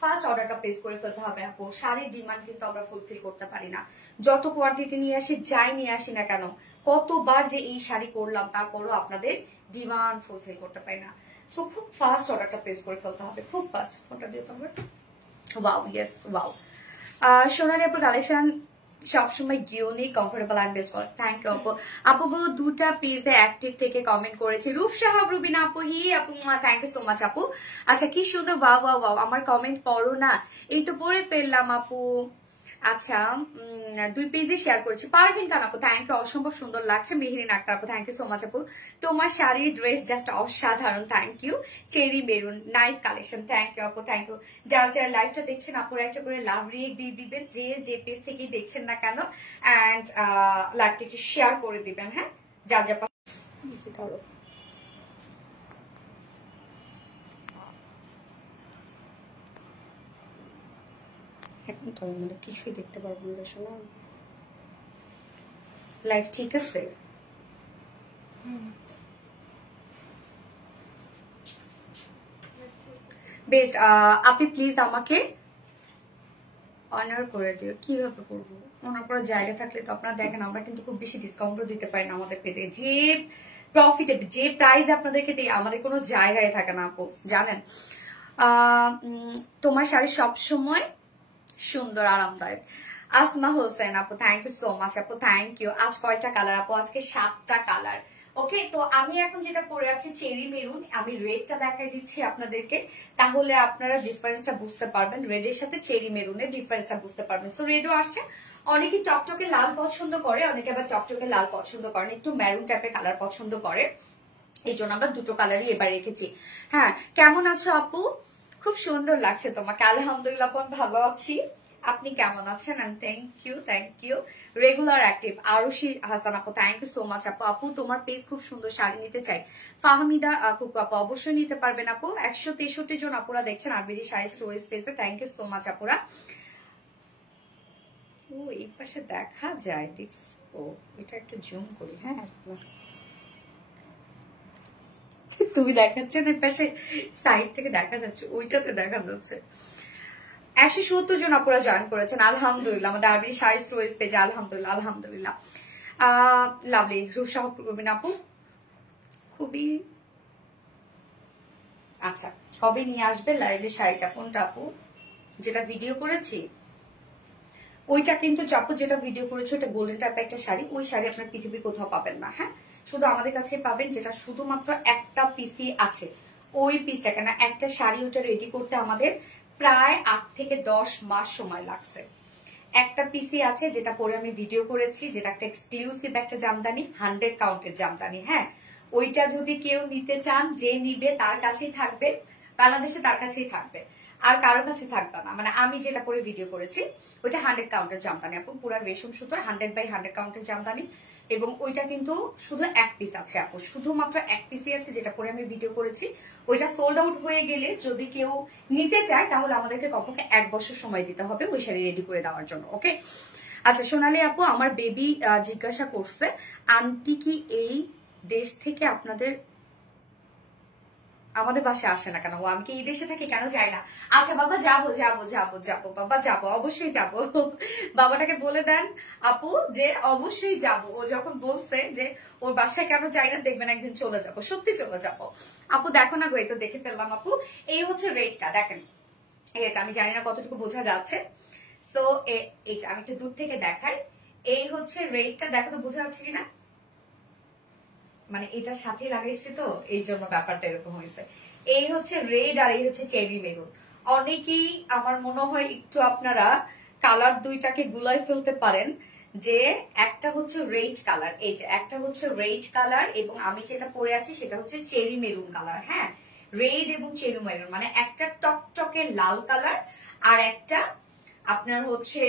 ফার্স্ট অর্ডারটা প্লেস করে ফেলতে হবে আপু। শাড়ির ডিমান্ড কিন্তু আমরা ফুলফিল করতে পারি না, যত কোয়ান্টিটি নিয়ে আসি যাই নিয়ে আসি না কেন, কতবার যে এই শাড়ি করলাম তারপরও আপনাদের ডিমান্ড ফুলফিল করতে পারি না। সো খুব ফাস্ট অর্ডারটা প্লেস করে ফেলতে হবে, খুব ফাস্ট। ফোনটা দিয়ে পারবে। Wow, yes wow. সোনালি আপুর কালেকশন সবসময় unique, comfortable and best quality. Thank you আপু। আপুগুলো দুটা পেজে অ্যাক্টিভ থেকে কমেন্ট করেছে। রূপসাহব রুবিনা আপু, হি আপু, থ্যাংক ইউ সো মাচ আপু। আচ্ছা, কি সুন্দর, ওয়াও ওয়াও ওয়াও। আমার কমেন্ট পড়ো না, এই তো পড়ে ফেললাম আপু। আচ্ছা, 2 পেজে শেয়ার করেছি। পারভিন খান আপু, থ্যাংক ইউ, অসম্ভব সুন্দর লাগছে। মেহেরিন আক্তার আপু, থ্যাংক ইউ সো মাচ আপু। তোমার শাড়ি ড্রেস জাস্ট অসাধারণ, thank you. Cherry maroon, nice collection, thank you আপু, থ্যাংক ইউ। যারা যারা লাইভটা দেখছেন আপুর একটা করে লাভ রিয়েক্ট দিয়ে দিবেন, যে পেজ থেকেই দেখছেন না কেন, অ্যান্ড লাইভটা একটু শেয়ার করে দিবেন। হ্যাঁ, যা যা ধরো এখন তো মানে কিছুই দেখতে পারবো না। শোনা লাইভ ঠিক আছে? বেস্ট। আপনি প্লিজ আমাকে অনার করে দিও। কিভাবে করবো? অনার করার জায়গা থাকলে তো আপনারা দেখেন, আমরা কিন্তু খুব বেশি ডিসকাউন্টও দিতে পারি না আমাদের পেজে। যে প্রফিটে যে প্রাইস আপনাদেরকে দিই আমাদের কোনো জায়গায় থাকে না আপু, জানেন। তোমার শাড়ি সবসময় সুন্দর, আরামদায়ক। আসমা হোসেন আপু, থ্যাংক ইউ সো মাচ আপু, থ্যাংক ইউ। আজ কয়টা কালার আপু? আজকে 7টা কালার। ওকে, তো আমি এখন যেটা পরে আছি চেরি মেরুন, আমি রেডটা দেখাই দিচ্ছি আপনাদেরকে, তাহলে আপনারা ডিফারেন্সটা বুঝতে পারবেন। রেডের সাথে চেরি মেরুনের ডিফারেন্সটা বুঝতে পারবেন। সো রেডও আসছে। অনেকে টকটকে লাল পছন্দ করে, অনেকে আবার টকটকে লাল পছন্দ করেন, একটু ম্যারুন টাইপের কালার পছন্দ করে, এই জন্য আমরা দুটো কালারই এবার রেখেছি। হ্যাঁ, কেমন আছো আপু? খুব সুন্দর লাগছে তোমাকে। আলহামদুলিল্লাহ আপু, আমি ভালো আছি। আপনি কেমন আছেন? And thank you. Regular active Arushi Hasan আপু, থ্যাংক ইউ সো মাচ আপু। আপু তোমার পেজ খুব সুন্দর, শাড়ি নিতে চাই। ফাহমিদা কুকু আপু, অবশ্যই নিতে পারবেন আপু। 163 জন আপুরা দেখছেন আরবিজি শাড়ি স্টোরেজ পেজে, থ্যাংক ইউ সো মাচ আপুরা। ও এই পাশে দেখা যায়, ও এটা একটু জুম করি। হ্যাঁ, তুমি দেখাচ্ছেন এর পাশে, সাইড থেকে দেখা যাচ্ছে, ওইটাতে দেখা যাচ্ছে। 170 জন আপুরা জয়েন করেছেন, আলহামদুলিল্লাহ। আমাদের আরবি শাড়ি স্টোরেজ পেজে, আলহামদুলিল্লাহ আলহামদুলিল্লাহ। লাভলি। রূপসাহ রুবিন আপু, খুবই আচ্ছা, কবে নিয়ে আসবে লাইভে শাড়িটা? কোনটা আপু? যেটা ভিডিও করেছি ওইটা কিন্তু, আপু যেটা ভিডিও করেছে ওটা গোল্ডেন টাইপের একটা শাড়ি। ওই শাড়ি আপনার পৃথিবীর কোথাও পাবেন না। হ্যাঁ, শুধু আমাদের কাছে পাবেন, যেটা শুধুমাত্র একটা পিসি আছে। ওই পিসটা কেন, একটা শাড়ি ওটা রেডি করতে আমাদের প্রায় 8 থেকে 10 মাস সময় লাগছে। একটা পিসি আছে যেটা পরে আমি ভিডিও করেছি, যেটা একটা এক্সক্লুসিভ একটা জামদানি, 100 কাউন্টের জামদানি। হ্যাঁ, ওইটা যদি কেউ নিতে চান, যে নিবে তার কাছেই থাকবে, বাংলাদেশে তার কাছেই থাকবে, আর কারো কাছে থাকবে না। মানে আমি যেটা করে ভিডিও করেছি ওইটা 100 কাউন্টের জামদানি আপু, পুরো রেশম সুতোর 100/100 কাউন্টের জামদানি। এবং ওইটা কিন্তু শুধু এক পিস আছে আপু, শুধুমাত্র এক পিসই আছে যেটা করে আমি ভিডিও করেছি। ওইটা সোল্ড আউট হয়ে গেলে যদি কেউ নিতে চায় তাহলে আমাদেরকে কমপক্ষে 1 বছর সময় দিতে হবে ওই শাড়ি রেডি করে দেওয়ার জন্য। ওকে, আচ্ছা সোনালি আপু, আমার বেবি জিজ্ঞাসা করছে আন্টি কি এই দেশ থেকে আমাদের বাসায় আসে না কেন? ও আমি কি এই দেশে থাকি, কেন যাই না? আচ্ছা বাবা, যাবো যাবো যাবো যাবো বাবা, যাবো, অবশ্যই যাবো। বাবাটাকে বলে দেন আপু যে অবশ্যই যাবো। ও যখন বলছে যে ওর বাসায় কেন যাই না, দেখবেন একদিন চলে যাবো, সত্যি চলে যাবো। আপু দেখো না গো, এই তো দেখে ফেললাম আপু। এই হচ্ছে রেটটা, দেখেন এটা আমি জানি না কতটুকু বোঝা যাচ্ছে। সো এইটা আমি একটু দূর থেকে দেখাই। এই হচ্ছে রেটটা, দেখো তো বোঝা যাচ্ছে কিনা। মানে এটার সাথে লাগাইছে তো এই জন্য ব্যাপারটা এরকম হয়েছে। এই হচ্ছে রেড আর এই হচ্ছে চেরি মেরুন। অনেকেই আমার মনে হয় একটু আপনারা কালার দুইটাকে গুলাই ফেলতে পারেন, যে একটা হচ্ছে রেড কালার, এই যে একটা হচ্ছে রেড কালার, এবং আমি যেটা পরে আছি সেটা হচ্ছে চেরি মেরুন কালার। হ্যাঁ, রেড এবং চেরি মেরুন, মানে একটা টকটকে লাল কালার আর একটা আপনার হচ্ছে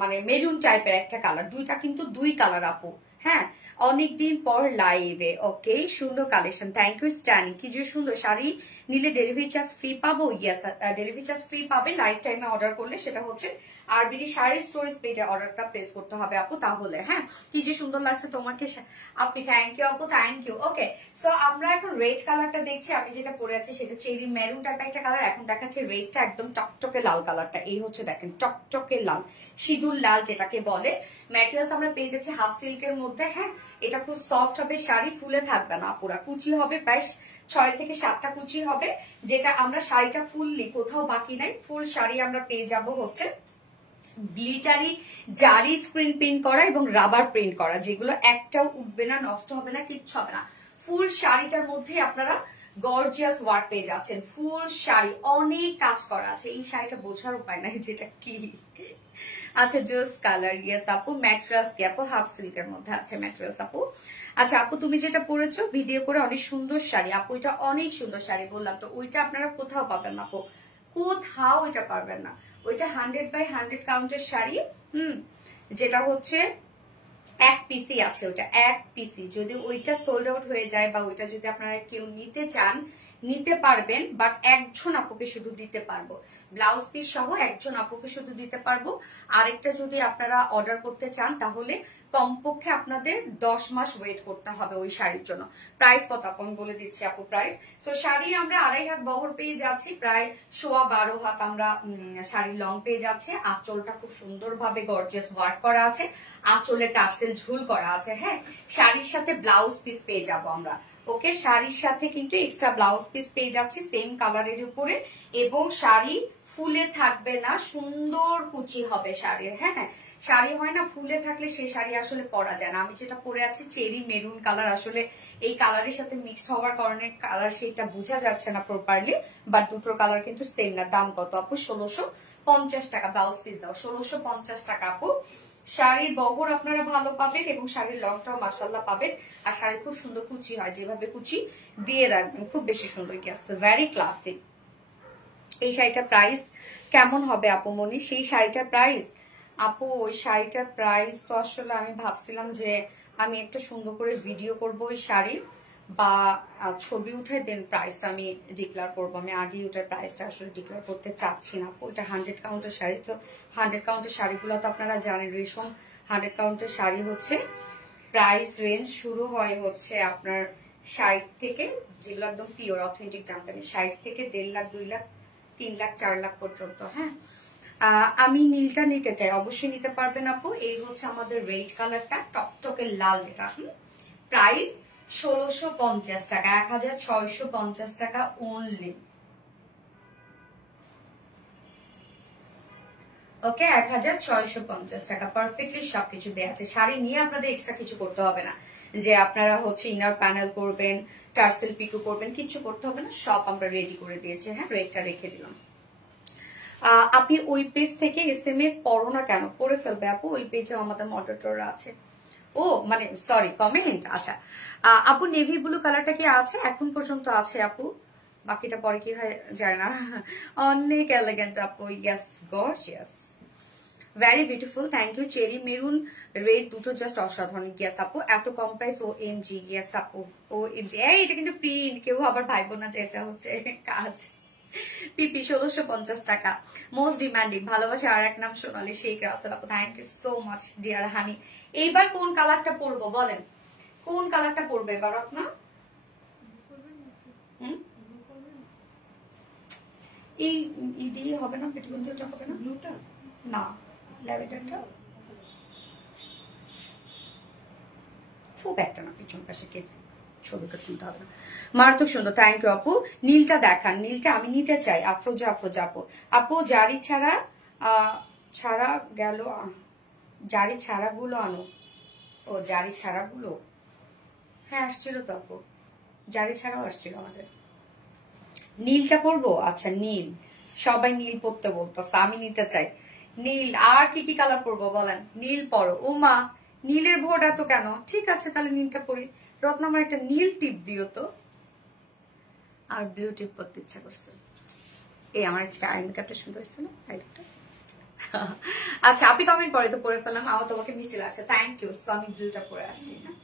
মানে মেরুন টাইপের একটা কালার। দুইটা কিন্তু দুই কালার আপু, হ্যাঁ অনেকদিন পর লাইভে। ওকে সুন্দর কালেকশন, থ্যাংক ইউ স্ট্যানি। কি যে সুন্দর শাড়ি নিলে ডেলিভারি চার্জ ফ্রি পাবো? ইয়েস ডেলিভারি চার্জ ফ্রি পাবে লাইফ টাইমে অর্ডার করলে। সেটা হচ্ছে আরবিডি শাড়ি স্টোরেজ পেজে অর্ডারটা প্লেস করতে হবে আপু, তাহলে। হ্যাঁ কি যে সুন্দর লাগছে তোমাকে আপনি, থ্যাংক ইউ আপু, থ্যাংক ইউ। ওকে সো আমরা এখন রেড কালারটা দেখছি। আমি যেটা পরে আছি সেটা চেরি মেরুন টাইপ একটা কালার। এখন দেখাচ্ছে রেডটা একদম টকটকে লাল কালারটা। এই হচ্ছে দেখেন টকটকে লাল, সিঁদুর লাল যেটাকে বলে। ম্যাটেরিয়ালস আমরা পেয়ে যাচ্ছি হাফ সিল্কের মধ্যে। হ্যাঁ এটা খুব সফট হবে, শাড়ি ফুলে থাকবে না পুরা, কুচি হবে প্রায় 6 থেকে 7টা কুচি হবে। যেটা আমরা শাড়িটা ফুললি, কোথাও বাকি নাই, ফুল শাড়ি আমরা পেয়ে যাব হচ্ছে গ্লিটারি জারি স্ক্রিন প্রিন্ট করা এবং রাবার প্রিন্ট করা, যেগুলো একটাও উঠবে না, নষ্ট হবে না, কিচ্ছু হবে না। ফুল শাড়িটার মধ্যে আপনারা গর্জিয়াস ওয়ার্ক পেয়ে যাচ্ছেন। ফুল শাড়ি অনেক কাজ করা আছে। এই শাড়িটা বোঝার উপায় নাই যেটা কি। আচ্ছা জোস কালার, ইয়েস আপু। ম্যাট্রাস কি আপু? হাফ সিল্কের মধ্যে আছে ম্যাট্রাস আপু। আচ্ছা আপু তুমি যেটা পরেছো ভিডিও করে অনেক সুন্দর শাড়ি আপু, এটা অনেক সুন্দর শাড়ি বললাম তো। ওইটা আপনারা কোথাও পাবেন না আপু, কোথাও ওইটা পারবেন না। ওইটা 100/100 কাউন্টের শাড়ি। যেটা হচ্ছে এক পিসি আছে, ওইটা এক পিসি। যদি ওইটা সোল্ড আউট হয়ে যায় বা ওইটা যদি আপনারা কেউ নিতে চান নিতে পারবেন, বাট একজন আপুকে শুধু দিতে পারবো, ব্লাউজ পিস সহ একজন আপুকে শুধু দিতে পারবো। আরেকটা যদি আপনারা অর্ডার করতে চান তাহলে কমপক্ষে আপনাদের 10 মাস ওয়েট করতে হবে ওই শাড়ির জন্য। প্রাইস কত আপু আমি বলে দিচ্ছি আপু প্রাইস। তো শাড়ি আমরা 2.5 হাত বহর পেয়ে যাচ্ছি, প্রায় 12.25 হাত আমরা শাড়ি লং পেয়ে যাচ্ছে। আঁচলটা খুব সুন্দরভাবে গর্জিয়াস ওয়ার্ক করা আছে, আঁচলে টার্সেল ঝুল করা আছে। হ্যাঁ শাড়ির সাথে ব্লাউজ পিস পেয়ে যাব আমরা। ওকে শাড়ির সাথে কিন্তু এক্সট্রা ব্লাউজ পিস পেয়ে যাচ্ছি সেম কালারের উপরে, এবং শাড়ি ফুলে থাকবে না, সুন্দর কুচি হবে শাড়ির। হ্যাঁ শাড়ি হয় না ফুলে থাকলে সেই শাড়ি আসলে পরা যায় না। আমি যেটা পরে আছি চেরি মেরুন কালার, আসলে এই কালারের সাথে মিক্সড হওয়ার কারণে কালার সেটা বোঝা যাচ্ছে না প্রপারলি, বাট দুটোর কালার কিন্তু সেম না। দাম কত আপু? 1650 টাকা। ব্লাউজ পিস দাও 1650 টাকা আপু। শাড়ির বহর আপনারা ভালো পাবেন এবং শাড়ির লংটাও মাশাআল্লাহ পাবেন। আর শাড়ি খুব সুন্দর কুচি হয়, যেভাবে কুচি দিয়ে রাখবেন খুব বেশি সুন্দর। Yes very classic. এই শাড়িটার প্রাইস কেমন হবে আপু মনি? সেই শাড়িটার প্রাইস আপু, ওই শাড়িটার প্রাইস তো আসলে আমি ভাবছিলাম যে আমি একটা সুন্দর করে ভিডিও করব ওই শাড়ির, বা ছবি উঠে দেন প্রাইসটা আমি ডিক্লেয়ার করবো। আমি আগেই ওটার প্রাইসটা আসলে ডিক্লেয়ার করতে চাচ্ছি না। ওইটা 100 কাউন্টের শাড়ি, তো 100 কাউন্টের শাড়িগুলো তো আপনারা জানেন, রেশম 100 কাউন্টের শাড়ি হচ্ছে প্রাইস রেঞ্জ শুরু হয় হচ্ছে আপনার 60 থেকে, যেগুলো একদম পিওর অথেন্টিক জানতেন, 60 থেকে 1.5 লাখ 2 লাখ 3 লাখ 4 লাখ পর্যন্ত। হ্যাঁ আমি নীলটা নিতে চাই, অবশ্যই নিতে পারবেন আপু। এই হচ্ছে আমাদের রেড কালারটা টকটকে লাল যেটা। প্রাইস 1650 টাকা, 1650 টাকা অনলি। ওকে 1650 টাকা পারফেক্টলি সবকিছু দেওয়া আছে। শাড়ি নিয়ে আপনাদের এক্সট্রা কিছু করতে হবে না, যে আপনারা হচ্ছে ইনার প্যানেল করবেন, টার্সেল পিকো করবেন, কিছু করতে হবে না, সব আমরা রেডি করে দিয়েছি। হ্যাঁ রেডটা রেখে দিলাম। আপনি ওই পেজ থেকে SMS পড়ো না কেন? পড়ে ফেলবে আপু, ওই পেজে আমাদের মডারেটররা আছে। ও মানে সরি কমেন্ট। আচ্ছা আপু নেভি ব্লু কালারটা কি আছে? এখন পর্যন্ত আছে আপু, বাকিটা পরে কি হয় যায় না। অনেক এলিগেন্ট আপু, yes gorgeous, very beautiful, thank you. Cherry maroon red দুটো জাস্ট অসাধারণ। ইয়েস আপু এত কম প্রাইস, OMG। ইয়েস আপু OMG। এটা কিন্তু প্রিন্ট, কেউ আবার ভাইবো না যে এটা হচ্ছে কাজ। পিপি 1650 টাকা, মোস্ট ডিমান্ডিং, ভালোবাসা আর এক নাম সোনালি শেখ রাসেল আপু, thank you so much dear honey. এইবার কোন কালারটা পরবো বলেন? কোন কালারটা পরবে এবার রত্না? এই দিয়ে হবে না, পেটিকুন্তিটা হবে না, ব্লুটা না ল্যাভেন্ডারটা খুব একটা না, পিছন পাশে ছবিটা তুলতে হবে না। মারাত্মক সুন্দর, থ্যাংক ইউ আপু। নীলটা দেখান, নীলটা আমি নিতে চাই। আফরোজা আফরোজা আপু, আপু জারি ছাড়া গেল, জারি ছাড়া গুলো আনো। ও জারি ছাড়া গুলো, হ্যাঁ আসছিল তো আপু, জারি ছাড়াও আসছিল আমাদের। নীলটা করবো, আচ্ছা নীল, সবাই নীল পরতে বলতেছে, আমি নিতে চাই নীল। আর কি কি কালার পরবো বলেন? নীল পরো। ও মা নীলের ভোট এত কেন? ঠিক আছে তাহলে নীলটা পরি। রত্ন আমার একটা নীল টিপ দিও তো, আর ব্লু টিপ পরতে ইচ্ছা করছে। এই আমার আজকে আই মেকআপটা সুন্দর হয়েছে না, হাইলাইটটা আচ্ছা আপনি কমেন্ট পরে তো পড়ে ফেললাম, আমার তোমাকে মিষ্টি লাগছে, থ্যাংক ইউ। সো আমি ব্লুটা পরে আসছি। হ্যাঁ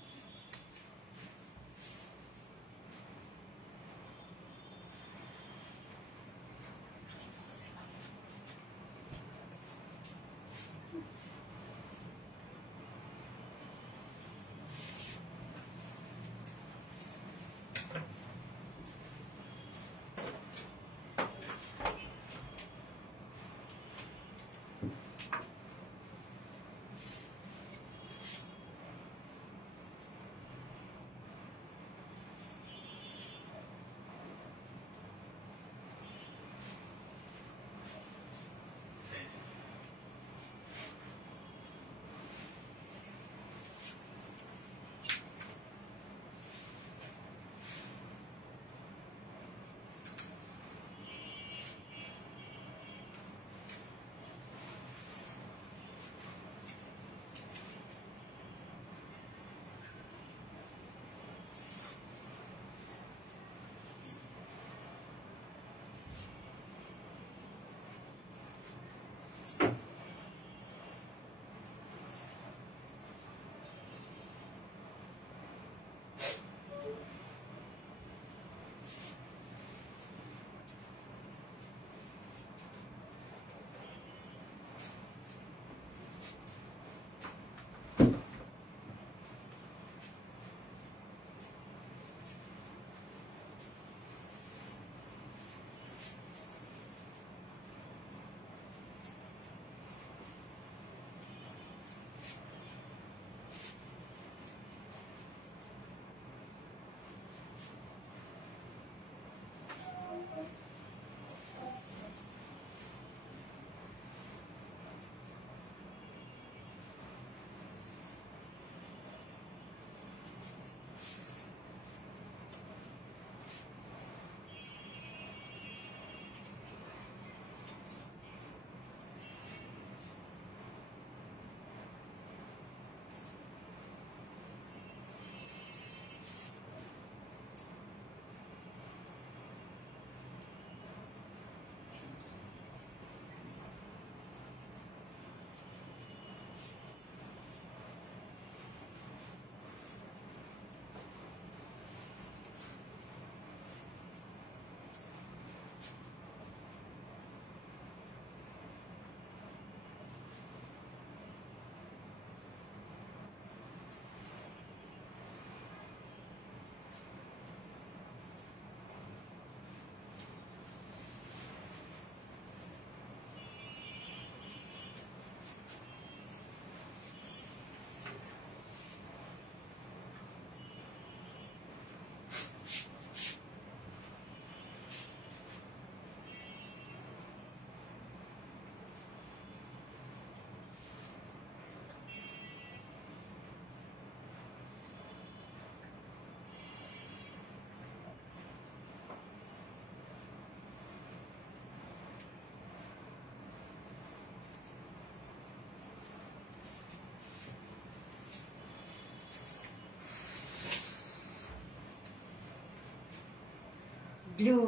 ব্লু,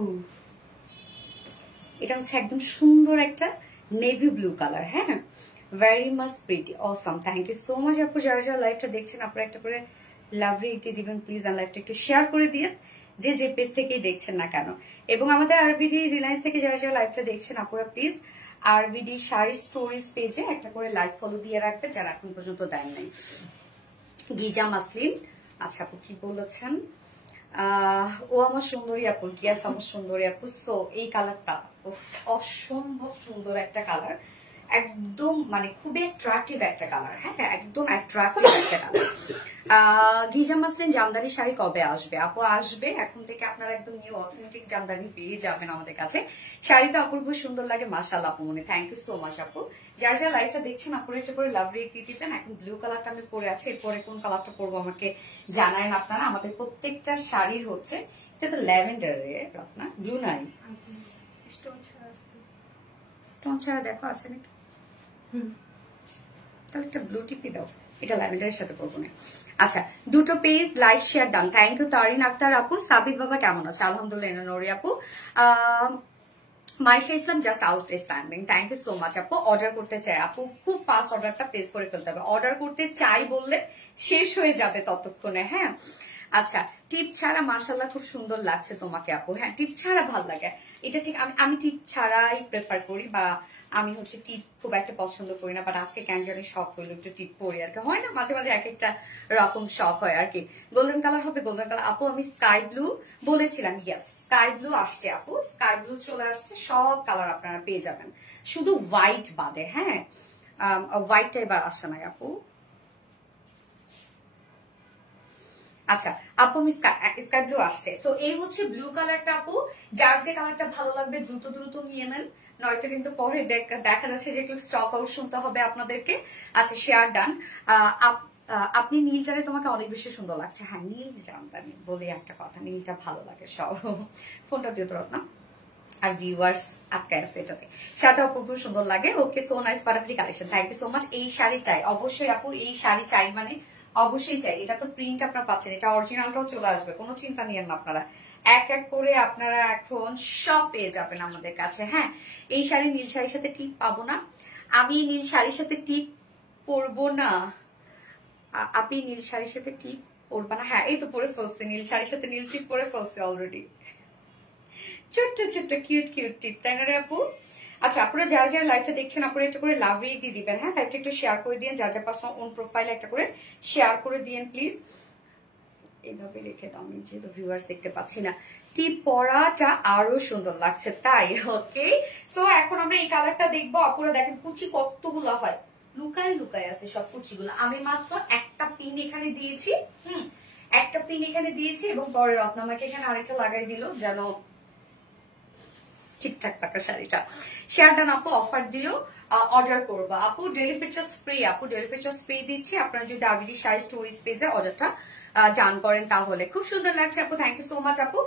এটা হচ্ছে একদম সুন্দর একটা নেভি ব্লু কালার। হ্যাঁ very much pretty, awesome. Thank you so much আপু। যারা যারা লাইভটা দেখছেন আপনারা একটা করে লাভ রেট দিয়ে দিবেন প্লিজ, আর লাইভটা একটু শেয়ার করে দিয়ে যে যে পেজ থেকেই দেখছেন না কেন। এবং আমাদের আরবিডি রিলায়েন্স থেকে যারা যারা লাইভটা দেখছেন আপনারা প্লিজ আরবিডি শাড়ি স্টোরিজ পেজে একটা করে লাইক ফলো দিয়ে রাখবেন যারা এখন পর্যন্ত দেন নাই। গিজা মাসলিন, আচ্ছা আপু কি বলেছেন? ও আমার সুন্দরী আপু, গিয়াস আমার সুন্দরী আপু। সো এই কালারটা অসম্ভব সুন্দর একটা কালার, একদম মানে খুবই অ্যাট্রাকটিভ একটা কালার। হ্যাঁ একদম অ্যাট্রাকটিভ একটা colour. Giza muslin Jamdani sari কবে আসবে? আপু আসবে, এখন থেকে আপনারা একদম নিউ অথেন্টিক জামদানি পেয়ে যাবেন আমাদের কাছে। শাড়িটা অপূর্ব সুন্দর লাগে, মাশাআল্লাহ আপু মনে। থ্যাংক ইউ সো মাচ আপু। যারা যারা লাইভটা দেখছেন আপনারা একটা করে লাভ রেট দিয়ে দিবেন। এখন ব্লু কালারটা আমি পরে আছি, এরপরে কোন কালারটা পরবো আমাকে জানায়েন আপনারা। আমাদের প্রত্যেকটা শাড়ির হচ্ছে এটা তো ল্যাভেন্ডার না, ব্লু নাই, স্টোন ছাড়া দেখো আছে নাকি? তাহলে একটা ব্লু টিপি দাও, এটা ল্যাভেন্ডারের সাথে পরবো না। আচ্ছা দুটো page like share done. Thank you Tarin Akter আপু। সাবিত বাবা কেমন আছে? আলহামদুলিল্লাহ। নোরি আপু Maisha Islam just outstanding, thank you so much আপু। অর্ডার করতে চাই আপু, খুব ফাস্ট অর্ডারটা প্লেস করে ফেলতে হবে। অর্ডার করতে চাই বললে শেষ হয়ে যাবে ততক্ষণে। হ্যাঁ আচ্ছা, টিপ ছাড়া মাশাআল্লাহ খুব সুন্দর লাগছে তোমাকে আপু। হ্যাঁ টিপ ছাড়া ভাল লাগে, এটা ঠিক। আমি টিপ ছাড়াই প্রেফার করি, বা আমি হচ্ছে টিপ খুব একটা পছন্দ করি না, বাট আজকে কেন জানি শখ হইলো একটু টিপ পরি আর কি। হয় না মাঝে মাঝে এক একটা রকম শখ হয় আর কি। গোল্ডেন কালার হবে, গোল্ডেন কালার আপু। আমি স্কাই ব্লু বলেছিলাম, ইয়েস স্কাই ব্লু আসছে আপু, স্কাই ব্লু চলে আসছে। সব কালার আপনারা পেয়ে যাবেন, শুধু হোয়াইট বাদে। হ্যাঁ হোয়াইটটা এবার আসে না আপু। আচ্ছা আপু আমি স্কাই ব্লু আসছে। সো এই হচ্ছে ব্লু কালারটা আপু। যার যে কালারটা ভালো লাগবে দ্রুত দ্রুত নিয়ে নেন, নয়তো কিন্তু পরে দেখা যাচ্ছে যে একটু স্টক আউট শুনতে হবে আপনাদেরকে। আচ্ছা শেয়ার ডান। আপনি নীলটারে তোমাকে অনেক বেশি সুন্দর লাগছে। হ্যাঁ নীল জানতাম, বলি একটা কথা, নীলটা ভালো লাগে সব। ফোনটা দিয়ে তোর না, আর ভিউয়ার্স আটকে আছে এটাতে। শাড়িটা অপূর্ব সুন্দর লাগে। Okay so nice perfectly collection, thank you so much. এই শাড়ি চাই অবশ্যই আপু, এই শাড়ি চাই মানে অবশ্যই চাই। এটা তো প্রিন্ট আপনারা পাচ্ছেন, এটা অরিজিনালটাও চলে আসবে, কোনো চিন্তা নিয়েন না আপনারা। এক এক করে আপনারা এখন সব পেয়ে যাবেন আমাদের কাছে। হ্যাঁ এই শাড়ি নীল শাড়ির সাথে টিপ পাবো না, আমি নীল শাড়ির সাথে টিপ পরবো না। আপনি নীল শাড়ির সাথে টিপ পরবা না? হ্যাঁ এই তো পরে ফেলছে, নীল শাড়ির সাথে নীল টিপ পরে ফেলছে অলরেডি। ছোট্ট ছোট্ট কিউট কিউট টিপ, তাই না রে আপু? আচ্ছা আপনারা যারা যারা লাইভটা দেখছেন আপনারা একটা করে লাভ রেট দিয়ে দিবেন। হ্যাঁ লাইভটা একটু শেয়ার করে দিন, যা যা পার্সোনাল ওন প্রোফাইলে একটা করে শেয়ার করে দিন প্লিজ। এইভাবে রেখে দাও, আমি যেহেতু ভিউয়ার্স দেখতে পাচ্ছি না। টিপ পরাটা আরো সুন্দর লাগছে তাই। ওকে সো এখন আমরা এই কালারটা দেখবো। আপনারা দেখেন কুচি কতগুলো হয়, লুকায় লুকায় আছে সব কুচিগুলো। আমি মাত্র একটা পিন এখানে দিয়েছি, একটা পিন এখানে দিয়েছি, এবং পরে রত্নামাকে এখানে আরেকটা লাগাই দিল যেন ঠিকঠাক থাকা শাড়িটা। শেয়ার ডান আপু, অফার দিও অর্ডার করবো আপু। ডেলিভারি চার্জ ফ্রি আপু, ডেলিভারি চার্জ ফ্রি দিচ্ছি। আপনারা যদি আরবিডি শাড়ি স্টোরেজ পেজে অর্ডারটা ডান করেন তাহলে। খুব সুন্দর লাগছে আপু, থ্যাংক ইউ সো মাচ আপু।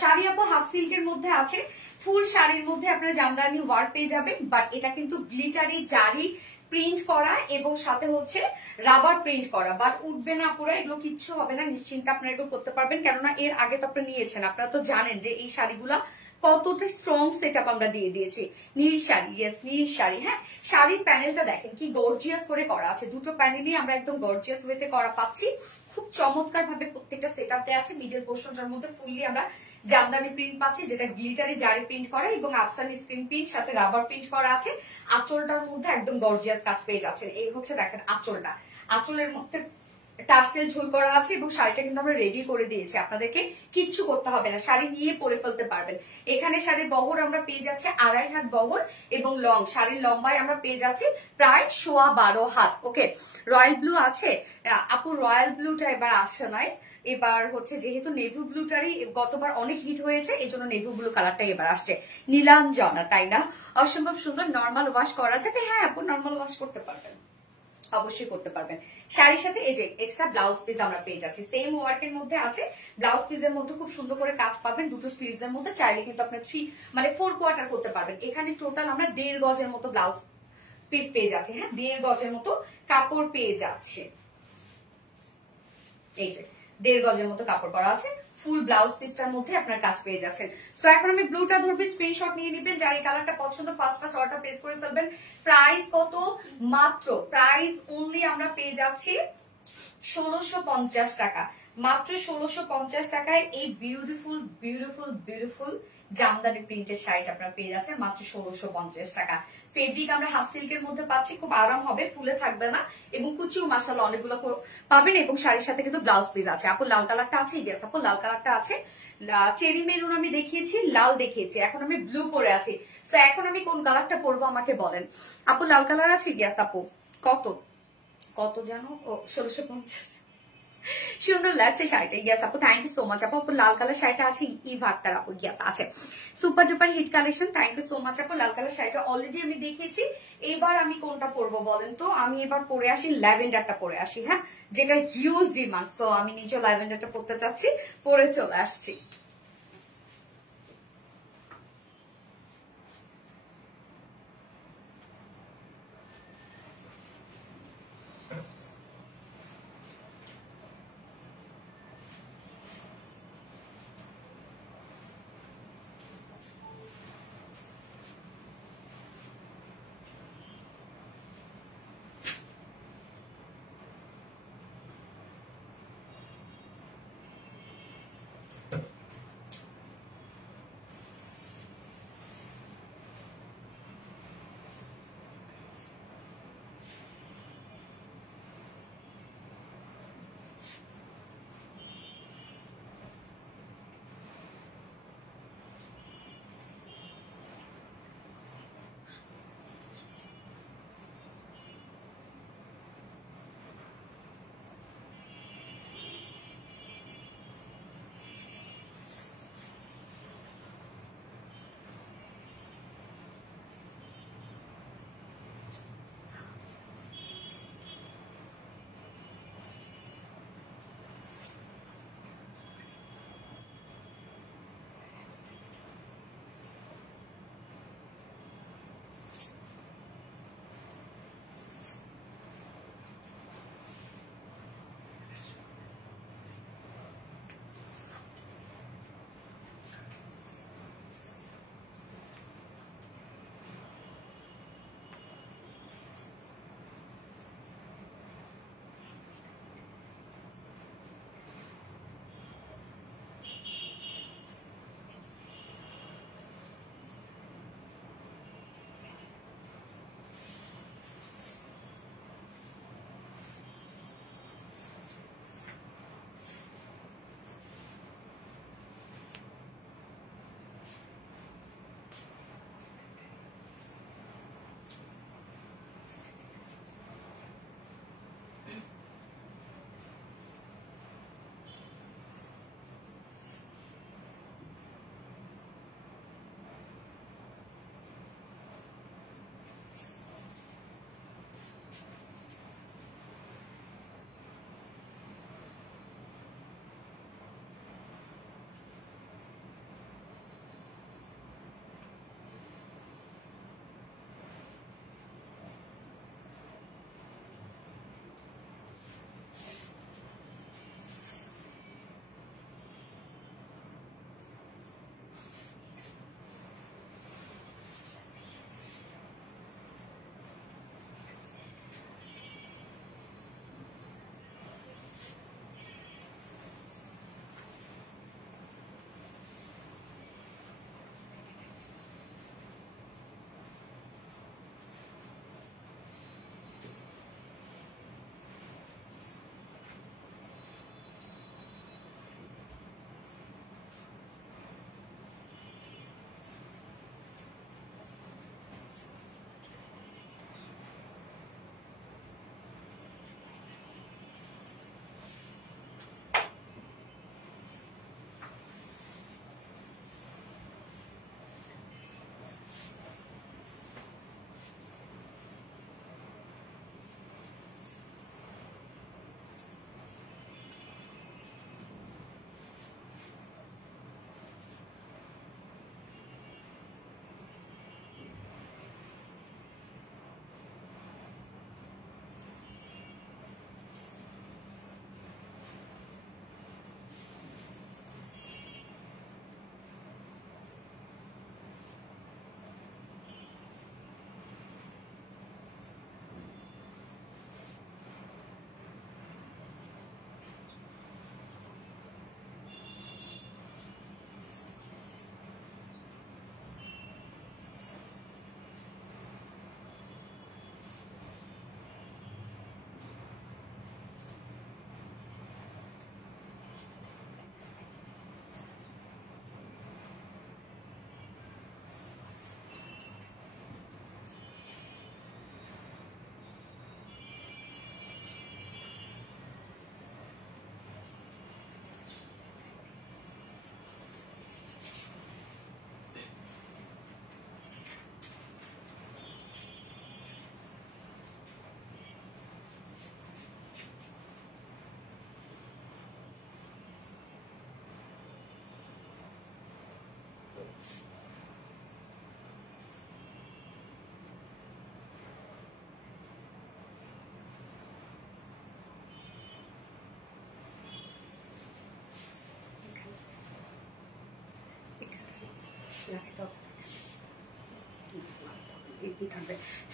শাড়ি আপু হাফ সিল্কের মধ্যে আছে, ফুল শাড়ির মধ্যে আপনারা জামদানি ওয়ার্ক পেয়ে যাবেন, বাট এটা কিন্তু গ্লিটারি জারি প্রিন্ট করা এবং সাথে হচ্ছে রাবার প্রিন্ট করা, বাট উঠবে না পুরো, এগুলো কিচ্ছু হবে না, নিশ্চিন্তে আপনারা এগুলো করতে পারবেন। কেননা এর আগে তো আপনারা নিয়েছেন, আপনারা তো জানেন যে এই শাড়িগুলা কতটা স্ট্রং সেট আপ আমরা দিয়ে দিয়েছি। নীল শাড়ি, ইয়েস নীল শাড়ি। হ্যাঁ শাড়ির প্যানেলটা দেখেন কি গর্জিয়াস করে করা আছে, দুটো প্যানেলই আমরা একদম গর্জিয়াস ওয়েতে করা পাচ্ছি। খুব চমৎকার ভাবে প্রত্যেকটা সেট আপ দেওয়া আছে। মিডল পোর্শনটার মধ্যে ফুললি আমরা জামদানি প্রিন্ট পাচ্ছি, যেটা গ্লিটারি জারি প্রিন্ট করা, এবং আফসানি স্ক্রিন প্রিন্ট সাথে রাবার প্রিন্ট করা আছে। আঁচলটার মধ্যে একদম গর্জিয়াস কাজ পেয়ে যাচ্ছেন। এই হচ্ছে দেখেন আঁচলটা, আঁচলের মধ্যে টার্সেল ঝুল করা আছে, এবং শাড়িটা কিন্তু আমরা রেডি করে দিয়েছি, আপনাদেরকে কিচ্ছু করতে হবে না, শাড়ি নিয়ে পরে ফেলতে পারবেন। এখানে শাড়ির বহর আমরা পেয়ে যাচ্ছি 2.5 হাত বহর, এবং লং শাড়ির লম্বায় আমরা পেয়ে যাচ্ছি প্রায় 12.25 হাত। ওকে রয়্যাল ব্লু আছে আপু, রয়্যাল ব্লুটা এবার আসে নাই, এবার হচ্ছে যেহেতু নেভি ব্লুটারই গতবার অনেক হিট হয়েছে, এই জন্য নেভি ব্লু কালারটাই এবার আসছে। নীলাঞ্জনা, তাই না? অসম্ভব সুন্দর, নর্মাল ওয়াশ করা যাবে। হ্যাঁ আপু নর্মাল ওয়াশ করতে পারবেন, অবশ্যই করতে পারবেন। শাড়ির সাথে এই যে এক্সট্রা ব্লাউজ পিস আমরা পেয়ে যাচ্ছি, সেম ওয়ার্কের মধ্যে আছে। ব্লাউজ পিসের মধ্যে খুব সুন্দর করে কাজ পাবেন, দুটো স্লিভস এর মধ্যে। চাইলে কিন্তু আপনার 4 কোয়ার্টার করতে পারবেন। এখানে টোটাল আমরা 1.5 গজের মতো ব্লাউজ পিস পেয়ে যাচ্ছি। হ্যাঁ 1.5 গজের মতো কাপড় পেয়ে যাচ্ছে, এই যে 1.5 গজের মতো কাপড় করা আছে। ফুল ব্লাউজ পিসটার মধ্যে আপনার কাজ পেয়ে যাচ্ছেন। সো এখন আমি ব্লুটা ধরবি, স্ক্রিনশট নিয়ে নেবেন, যার এই কালারটা পছন্দ ফার্স্ট অর্ডার প্লেস করে ফেলবেন। প্রাইস কত? মাত্র প্রাইস অনলি আমরা পেয়ে যাচ্ছি 1650 টাকা, মাত্র 1650 টাকায় এই বিউটিফুল বিউটিফুল বিউটিফুল জামদানি প্রিন্টের শাড়িটা আপনারা পেয়ে যাচ্ছেন মাত্র 1650 টাকা। ফেব্রিক আমরা হাফ সিল্কের মধ্যে পাচ্ছি, খুব আরাম হবে, ফুলে থাকবে না, এবং কুচিও মাশাআল্লাহ অনেকগুলো পাবেন। এবং শাড়ির সাথে কিন্তু ব্লাউজ পিস আছে। আপু লাল কালারটা আছে, ইয়েস আপু লাল কালারটা আছে। চেরি মেরুন আমি দেখিয়েছি, লাল দেখিয়েছি, এখন আমি ব্লু পরে আছি। তো এখন আমি কোন কালারটা পরবো আমাকে বলেন। আপু লাল কালার আছে, ইয়েস আপু। কত কত জানো? ও 1650। সুন্দর লাগছে শাড়িটা, ইয়েস আপু, থ্যাংক ইউ সো মাচ আপু। আপু লাল কালার শাড়িটা আছে ইভারটার আপু, ইয়েস আছে, super duper hit collection, thank you so much আপু। লাল কালার শাড়িটা অলরেডি আমি দেখিয়েছি। এবার আমি কোনটা পরবো বলেন তো? আমি এবার পরে আসি ল্যাভেন্ডারটা পরে আসি, হ্যাঁ যেটা হিউজ ডিমান্ড। তো আমি নিজে ল্যাভেন্ডারটা পরতে চাচ্ছি, পরে চলে আসছি।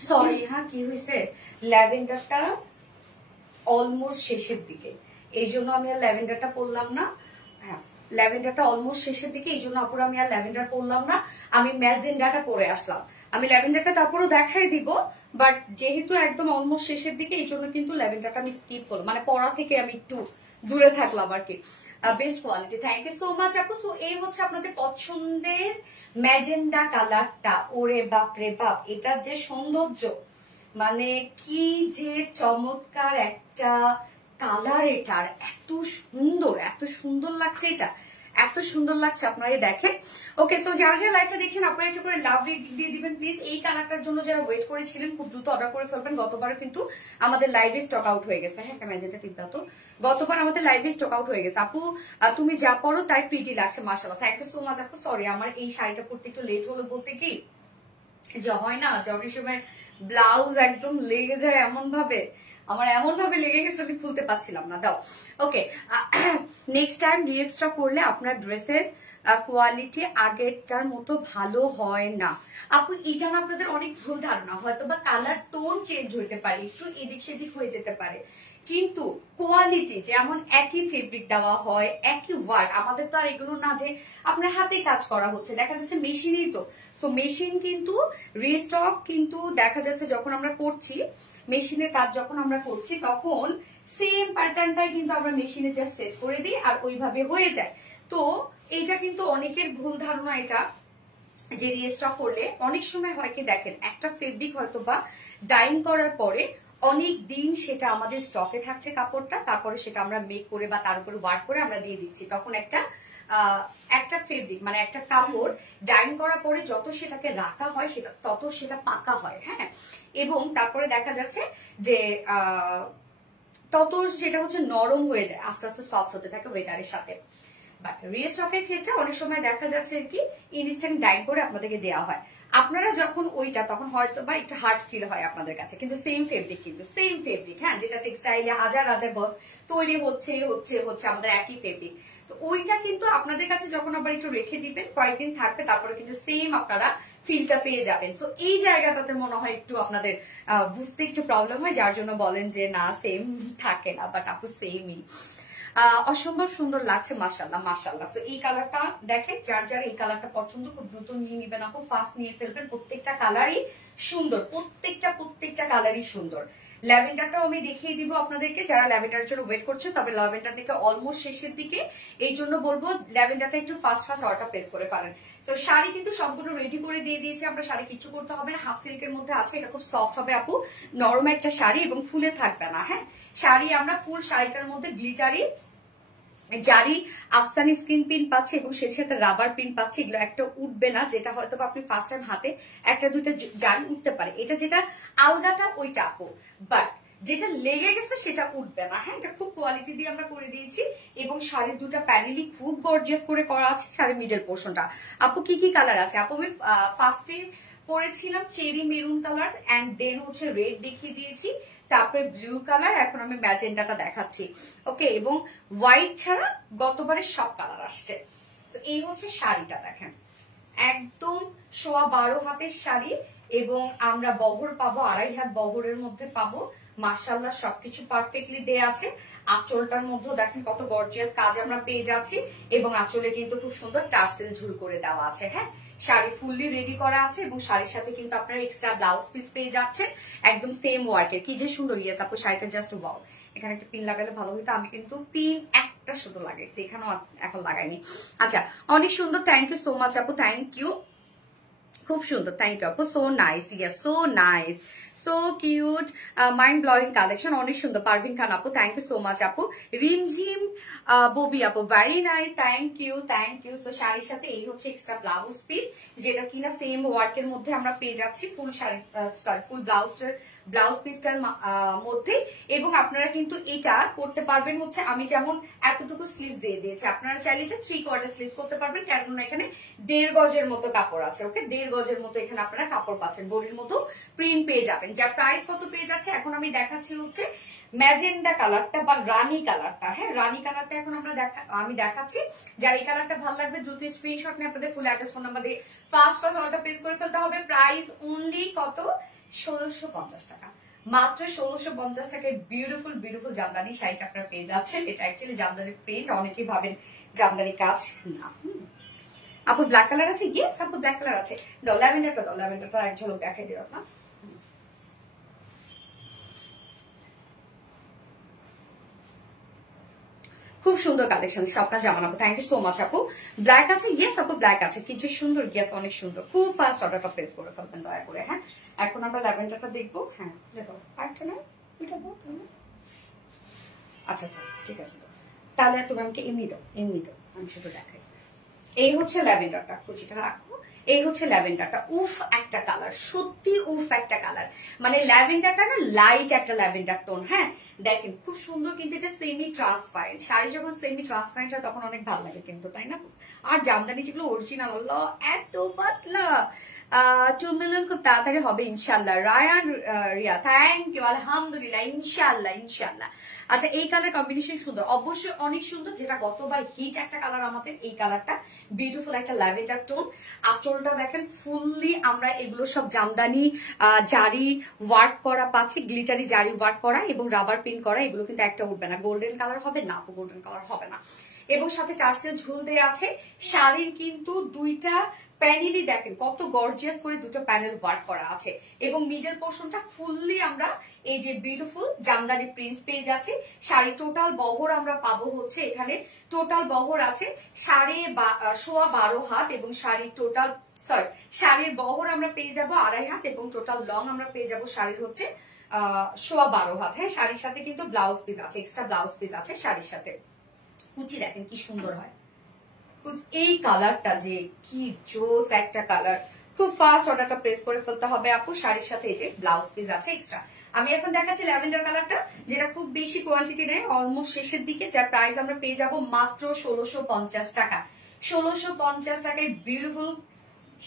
সরি হ্যাঁ, কি হয়েছে, ল্যাভেন্ডারটা অলমোস্ট শেষের দিকে, এই জন্য আমি আর ল্যাভেন্ডারটা পরলাম না। হ্যাঁ, ল্যাভেন্ডারটা অলমোস্ট শেষের দিকে, এই জন্য আপুরা আমি আর ল্যাভেন্ডার পরলাম না, আমি ম্যাজেন্ডাটা পরে আসলাম। আমি ল্যাভেন্ডারটা তারপরে দেখাই দিব, বাট যেহেতু একদম অলমোস্ট শেষের দিকে, এই জন্য কিন্তু ল্যাভেন্ডারটা আমি স্কিপ করলাম, মানে পরা থেকে আমি একটু দূরে থাকলাম আর কি। Best quality, thank you so much আপু। সো এই হচ্ছে আপনাদের পছন্দের ম্যাজেন্ডা কালারটা। ওরে বাপ রে বাপ, এটার যে সৌন্দর্য, মানে কি যে চমৎকার একটা কালার, এটার এত সুন্দর লাগছে, এটা এত সুন্দর লাগছে, আপনারা দেখেন। ওকে, সো যারা যারা লাইভটা দেখছেন আপনারা একটু করে লাভ রেট দিয়ে দিবেন প্লিজ। এই কালারটার জন্য যারা ওয়েট করেছিলেন খুব দ্রুত অর্ডার করে ফেলবেন। গতবারও কিন্তু আমাদের লাইভে স্টক আউট হয়ে গেছে। হ্যাঁ, ম্যাজেন্টা টিপ দাও তো। গতবার আমাদের লাইভে স্টক আউট হয়ে গেছে। আপু তুমি যা পড়ো তাই প্রিটি লাগছে, মাশাআল্লাহ, থ্যাংক ইউ সো মাচ আপু। সরি, আমার এই শাড়িটা পরতে একটু লেট হলো, বলতে কি যে হয় না যে অনেক সময় ব্লাউজ একদম লেগে যায় এমন ভাবে, আমার এমন ভাবে লেগে গেছে আমি খুলতে পারছিলাম না। দাও, ওকে, নেক্সট টাইম রিস্টক করলে আপনার ড্রেসের কোয়ালিটি আগেরটার মতো ভালো হয় না। আপু এটা না আপনাদের অনেক ভুল ধারণা, হয়তো বা কালার টোন চেঞ্জ হইতে পারে, একটু এদিক সেদিক হয়ে যেতে পারে, কিন্তু কোয়ালিটি যেমন একই ফেব্রিক দেওয়া হয়, একই ওয়ার্ক, আমাদের তো আর এগুলো না যে আপনার হাতে কাজ করা হচ্ছে, দেখা যাচ্ছে মেশিনেই তো। তো মেশিন কিন্তু রিস্টক কিন্তু দেখা যাচ্ছে যখন আমরা করছি, মেশিনের কাজ যখন আমরা করছি, তখন সেম প্যাটার্নটাই কিন্তু আমরা মেশিনে জাস্ট সেট করে দিই আর ওইভাবে হয়ে যায়। তো এইটা কিন্তু অনেকের ভুল ধারণা, এটা যে রিস্টক করলে অনেক সময় হয় কি, দেখেন একটা ফেব্রিক হয়তো বা ডাইং করার পরে অনেক দিন সেটা আমাদের স্টকে থাকছে কাপড়টা, তারপরে সেটা আমরা মেক করে বা তার উপর ওয়ার্ক করে আমরা দিয়ে দিচ্ছি, তখন একটা ফেব্রিক মানে একটা কাপড় ডাইং করার পরে যত সেটাকে রাখা হয় সেটা তত সেটা পাকা হয়। হ্যাঁ, এবং তারপরে দেখা যাচ্ছে যে তত সেটা হচ্ছে নরম হয়ে যায়, আস্তে আস্তে সফট হতে থাকে ওয়েদারের সাথে। বাট রিস্টকের ক্ষেত্রে অনেক সময় দেখা যাচ্ছে কি ইনস্ট্যান্ট ডাইং করে আপনাদেরকে দেওয়া হয়, আপনারা যখন ওইটা তখন হয়তো বা একটু হার্ড ফিল হয় আপনাদের কাছে, কিন্তু সেম ফেব্রিক, হ্যাঁ, যেটা টেক্সটাইলে হাজার হাজার গজ তৈরি হচ্ছে আমাদের একই ফেব্রিক। তো ওইটা কিন্তু আপনাদের কাছে যখন আবার একটু রেখে দিবেন, কয়েকদিন থাকবে, তারপরে কিন্তু সেম আপনারা ফিলটা পেয়ে যাবেন। সো এই জায়গাটাতে মনে হয় একটু আপনাদের বুঝতে একটু প্রবলেম হয়, যার জন্য বলেন যে না সেম থাকে না, বাট আপু সেমই। অসম্ভব সুন্দর লাগছে, মাশাআল্লাহ মাশাআল্লাহ। তো এই কালারটা দেখেন, যার যার এই কালারটা পছন্দ খুব দ্রুত নিয়ে নিবেন আপু, ফার্স্ট নিয়ে ফেলবেন। প্রত্যেকটা কালারই সুন্দর, প্রত্যেকটা কালারই সুন্দর। ল্যাভেন্ডারটাও আমি দেখিয়ে দিব আপনাদেরকে, যারা ল্যাভেন্ডারের জন্য ওয়েট করছে, তবে ল্যাভেন্ডার থেকে অলমোস্ট শেষের দিকে, এই জন্য বলবো ল্যাভেন্ডারটা একটু ফার্স্ট অর্ডার প্লেস করে ফেলেন। তো শাড়ি কিন্তু সম্পূর্ণ রেডি করে দিয়ে দিয়েছি আমরা, শাড়ি কিছু করতে হবে না, হাফ সিল্কের মধ্যে আছে, এটা খুব সফট হবে আপু, নরম একটা শাড়ি এবং ফুলে থাকবে না। হ্যাঁ, শাড়ি আমরা ফুল শাড়িটার মধ্যে গ্লিটারি জারি আফসানি স্ক্রিন প্রিন্ট পাচ্ছে এবং সেই সাথে রাবার প্রিন্ট পাচ্ছে, এগুলো একটা উঠবে না, যেটা হয়তো আপনি ফার্স্ট টাইম হাতে একটা দুইটা জারি উঠতে পারে, এটা যেটা আলগাটা ওইটা আপু, বাট যেটা লেগে গেছে সেটা উঠবে না। হ্যাঁ, এটা খুব কোয়ালিটি দিয়ে আমরা করে দিয়েছি এবং শাড়ির দুটা প্যানেলই খুব গর্জিয়াস করে করা আছে। শাড়ির মিডল পোর্শনটা আপু কি কি কালার আছে, আপু আমি ফার্স্টে পরেছিলাম cherry maroon colour and then হচ্ছে রেড দেখিয়ে দিয়েছি, তারপরে ব্লু কালার, এখন আমি ম্যাজেন্টাটা দেখাচ্ছি। ওকে, এবং হোয়াইট ছাড়া গতবারের সব কালার আসছে। তো এই হচ্ছে শাড়িটা, দেখেন একদম 12.5 হাতের শাড়ি এবং আমরা বহর পাবো 2.5 হাত বহরের মধ্যে পাবো। মাশাআল্লাহ সবকিছু পারফেক্টলি দেয়া আছে। আঁচলটার মধ্যে দেখেন কত গর্জিয়াস কাজ আমরা পেয়ে যাচ্ছি এবং আঁচলে কিন্তু খুব সুন্দর টার্সেল ঝুল করে দেওয়া আছে। হ্যাঁ, শাড়ি ফুললি রেডি করা আছে এবং শাড়ির সাথে কিন্তু আপনারা এক্সট্রা ব্লাউজ পিস পেয়ে যাচ্ছেন একদম সেম ওয়ার্কের। কি যে সুন্দর, ইয়েস আপু শাড়িটা জাস্ট ওয়াও। এখানে একটা পিন লাগালে ভালো হতো, আমি কিন্তু পিন একটা শুধু লাগাইছি, এখানেও এখন লাগাইনি। আচ্ছা, অনেক সুন্দর, থ্যাংক ইউ সো মাচ আপু, থ্যাংক ইউ, খুব সুন্দর, থ্যাংক ইউ আপু, so nice, yes so nice, so cute, mind blowing collection, অনেক সুন্দর। পারভিন খান আপু, থ্যাংক ইউ সো মাচ আপু। রিমঝিম ববি আপু, very nice, thank you thank you. So শাড়ির সাথে এই হচ্ছে এক্সট্রা ব্লাউজ পিস, যেটা কিনা সেম ওয়ার্কের মধ্যে আমরা পেয়ে যাচ্ছি ফুল শাড়ি, সরি ফুল ব্লাউজ পিসটার মধ্যে। এবং আপনারা কিন্তু এটা করতে পারবেন হচ্ছে, আমি যেমন এতটুকু স্লিভস দিয়ে দিয়েছি, আপনারা চাইলে এটা 3/4 স্লিভ করতে পারবেন, কেননা এখানে 1.5 গজের মতো কাপড় আছে। ওকে, 1.5 গজের মতো এখানে আপনারা কাপড় পাচ্ছেন, বডির মতো প্রিন্ট পেয়ে যাবেন। যার প্রাইস কত পেয়ে যাচ্ছে এখন আমি দেখাচ্ছি হচ্ছে ম্যাজেন্ডা কালারটা বা রানী কালারটা, হ্যাঁ রানী কালারটা এখন আমি দেখাচ্ছি। যার এই কালারটা ভালো লাগবে দ্রুত স্ক্রিনশট নিয়ে আপনাদের ফুল অ্যাড্রেস ফোন নাম্বার দিয়ে ফার্স্ট অর্ডার প্লেস করে ফেলতে হবে। প্রাইস অনলি কত? 1650 টাকা, মাত্র 1650 টাকায় বিউটিফুল বিউটিফুল জামদানি শাড়িটা আপনারা পেয়ে যাচ্ছেন। এটা অ্যাকচুয়ালি জামদানি প্রিন্ট, অনেকেই ভাবেন জামদানি কাজ না। আপু ব্ল্যাক কালার আছে? ইয়েস আপু ব্ল্যাক কালার আছে। দাও ল্যাভেন্ডারটা, দাও ল্যাভেন্ডারটা এক ঝলক দেখাই দিও না। খুব সুন্দর কালেকশন, সবটা জামান আপু, থ্যাংক ইউ সো মাচ আপু। ব্ল্যাক আছে? ইয়েস আপু ব্ল্যাক আছে। কিছু সুন্দর, ইয়েস অনেক সুন্দর। খুব ফাস্ট অর্ডারটা প্লেস করে ফেলবেন দয়া করে। হ্যাঁ এখন আমরা ল্যাভেন্ডারটা দেখবো। হ্যাঁ দেখো আরেকটা না, এটা দাও তাহলে। আচ্ছা আচ্ছা ঠিক আছে, তাহলে তুমি আমাকে এমনি দাও, এমনি দাও, আমি শুধু দেখাই। এই হচ্ছে ল্যাভেন্ডারটা, কুচিটা রাখো। এই হচ্ছে ল্যাভেন্ডারটা, উফ একটা কালার, সত্যি উফ একটা কালার। মানে ল্যাভেন্ডারটা না লাইট একটা ল্যাভেন্ডার টোন। হ্যাঁ দেখেন খুব সুন্দর, কিন্তু এটা সেমি ট্রান্সপারেন্ট। শাড়ি যখন সেমি ট্রান্সপারেন্ট হয় তখন অনেক ভালো লাগে কিন্তু, তাই না? আর জামদানি যেগুলো অরিজিনাল, আল্লাহ এত পাতলা। 2 মিলিয়ন খুব তাড়াতাড়ি হবে ইনশাল্লাহ। রায়ান রিয়া থ্যাংক ইউ, আলহামদুলিল্লাহ, ইনশাল্লাহ ইনশাল্লাহ। আচ্ছা এই কালার কম্বিনেশন সুন্দর, অবশ্যই অনেক সুন্দর। যেটা গতবার হিট একটা কালার আমাদের, এই কালারটা বিউটিফুল একটা ল্যাভেন্ডার টোন। আঁচলটা দেখেন ফুললি আমরা এগুলো সব জামদানি জারি ওয়ার্ক করা পাচ্ছি, গ্লিটারি জারি ওয়ার্ক করা এবং রাবার প্রিন্ট করা। এগুলো কিন্তু একটা উঠবে না। গোল্ডেন কালার হবে না আপু, গোল্ডেন কালার হবে না। এবং সাথে টার্সেল ঝুল দেওয়া আছে। শাড়ির কিন্তু দুইটা প্যানেলই দেখেন কত গর্জিয়াস করে দুটো প্যানেল ওয়ার্ক করা আছে। এবং মিডল পোর্শনটা ফুললি আমরা এই যে বিউটিফুল জামদানি প্রিন্টস পেয়ে যাচ্ছি। শাড়ি টোটাল বহর আমরা পাবো হচ্ছে এখানে, টোটাল বহর আছে 12.5 হাত এবং শাড়ির টোটাল শাড়ির বহর আমরা পেয়ে যাবো 2.5 হাত এবং টোটাল লং আমরা পেয়ে যাবো শাড়ির হচ্ছে 12.5 হাত। হ্যাঁ শাড়ির সাথে কিন্তু ব্লাউজ পিস আছে, এক্সট্রা ব্লাউজ পিস আছে শাড়ির সাথে। কুচি দেখেন কি সুন্দর হয়। এই কালারটা যে কি জোস একটা কালার। খুব ফাস্ট অর্ডারটা প্লেস করে ফেলতে হবে আপু। শাড়ির সাথে এই যে ব্লাউজ পিস আছে এক্সট্রা। আমি এখন দেখাচ্ছি ল্যাভেন্ডার কালারটা, যেটা খুব বেশি কোয়ান্টিটি নেই, অলমোস্ট শেষের দিকে। যার প্রাইস আমরা পেয়ে যাব মাত্র 1650 টাকা। 1650 টাকায় বিউটিফুল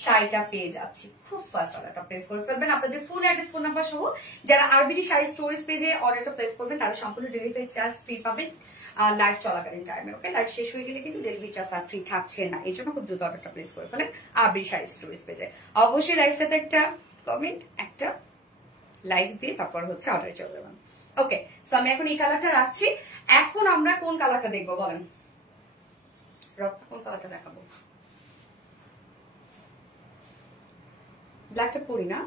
শাড়িটা পেয়ে যাচ্ছি। খুব ফাস্ট অর্ডারটা প্লেস করে ফেলবেন। আপনাদের ফুল অ্যাড্রেস ফোন নাম্বার সহ যারা আরবিডি শাড়ি স্টোরেজ পেজে অর্ডারটা প্লেস করবেন তারা সম্পূর্ণ ডেলিভারি চার্জ ফ্রি পাবেন লাইভ চলাকালীন টাইমে। ওকে লাইভ শেষ হয়ে গেলে কিন্তু ডেলিভারি চার্জ আর ফ্রি থাকছে না, এই জন্য খুব দ্রুত অর্ডারটা প্লেস করে ফেলেন আরবিডি শাড়ি স্টোরেজ পেজে। অবশ্যই লাইভটাতে একটা কমেন্ট, একটা লাইক দিয়ে তারপর হচ্ছে অর্ডারে চলে যাবেন। ওকে তো আমি এখন এই কালারটা রাখছি। এখন আমরা কোন কালারটা দেখবো বলেন? রক্তা কোন কালারটা দেখাবো? ব্ল্যাকটা পরি না?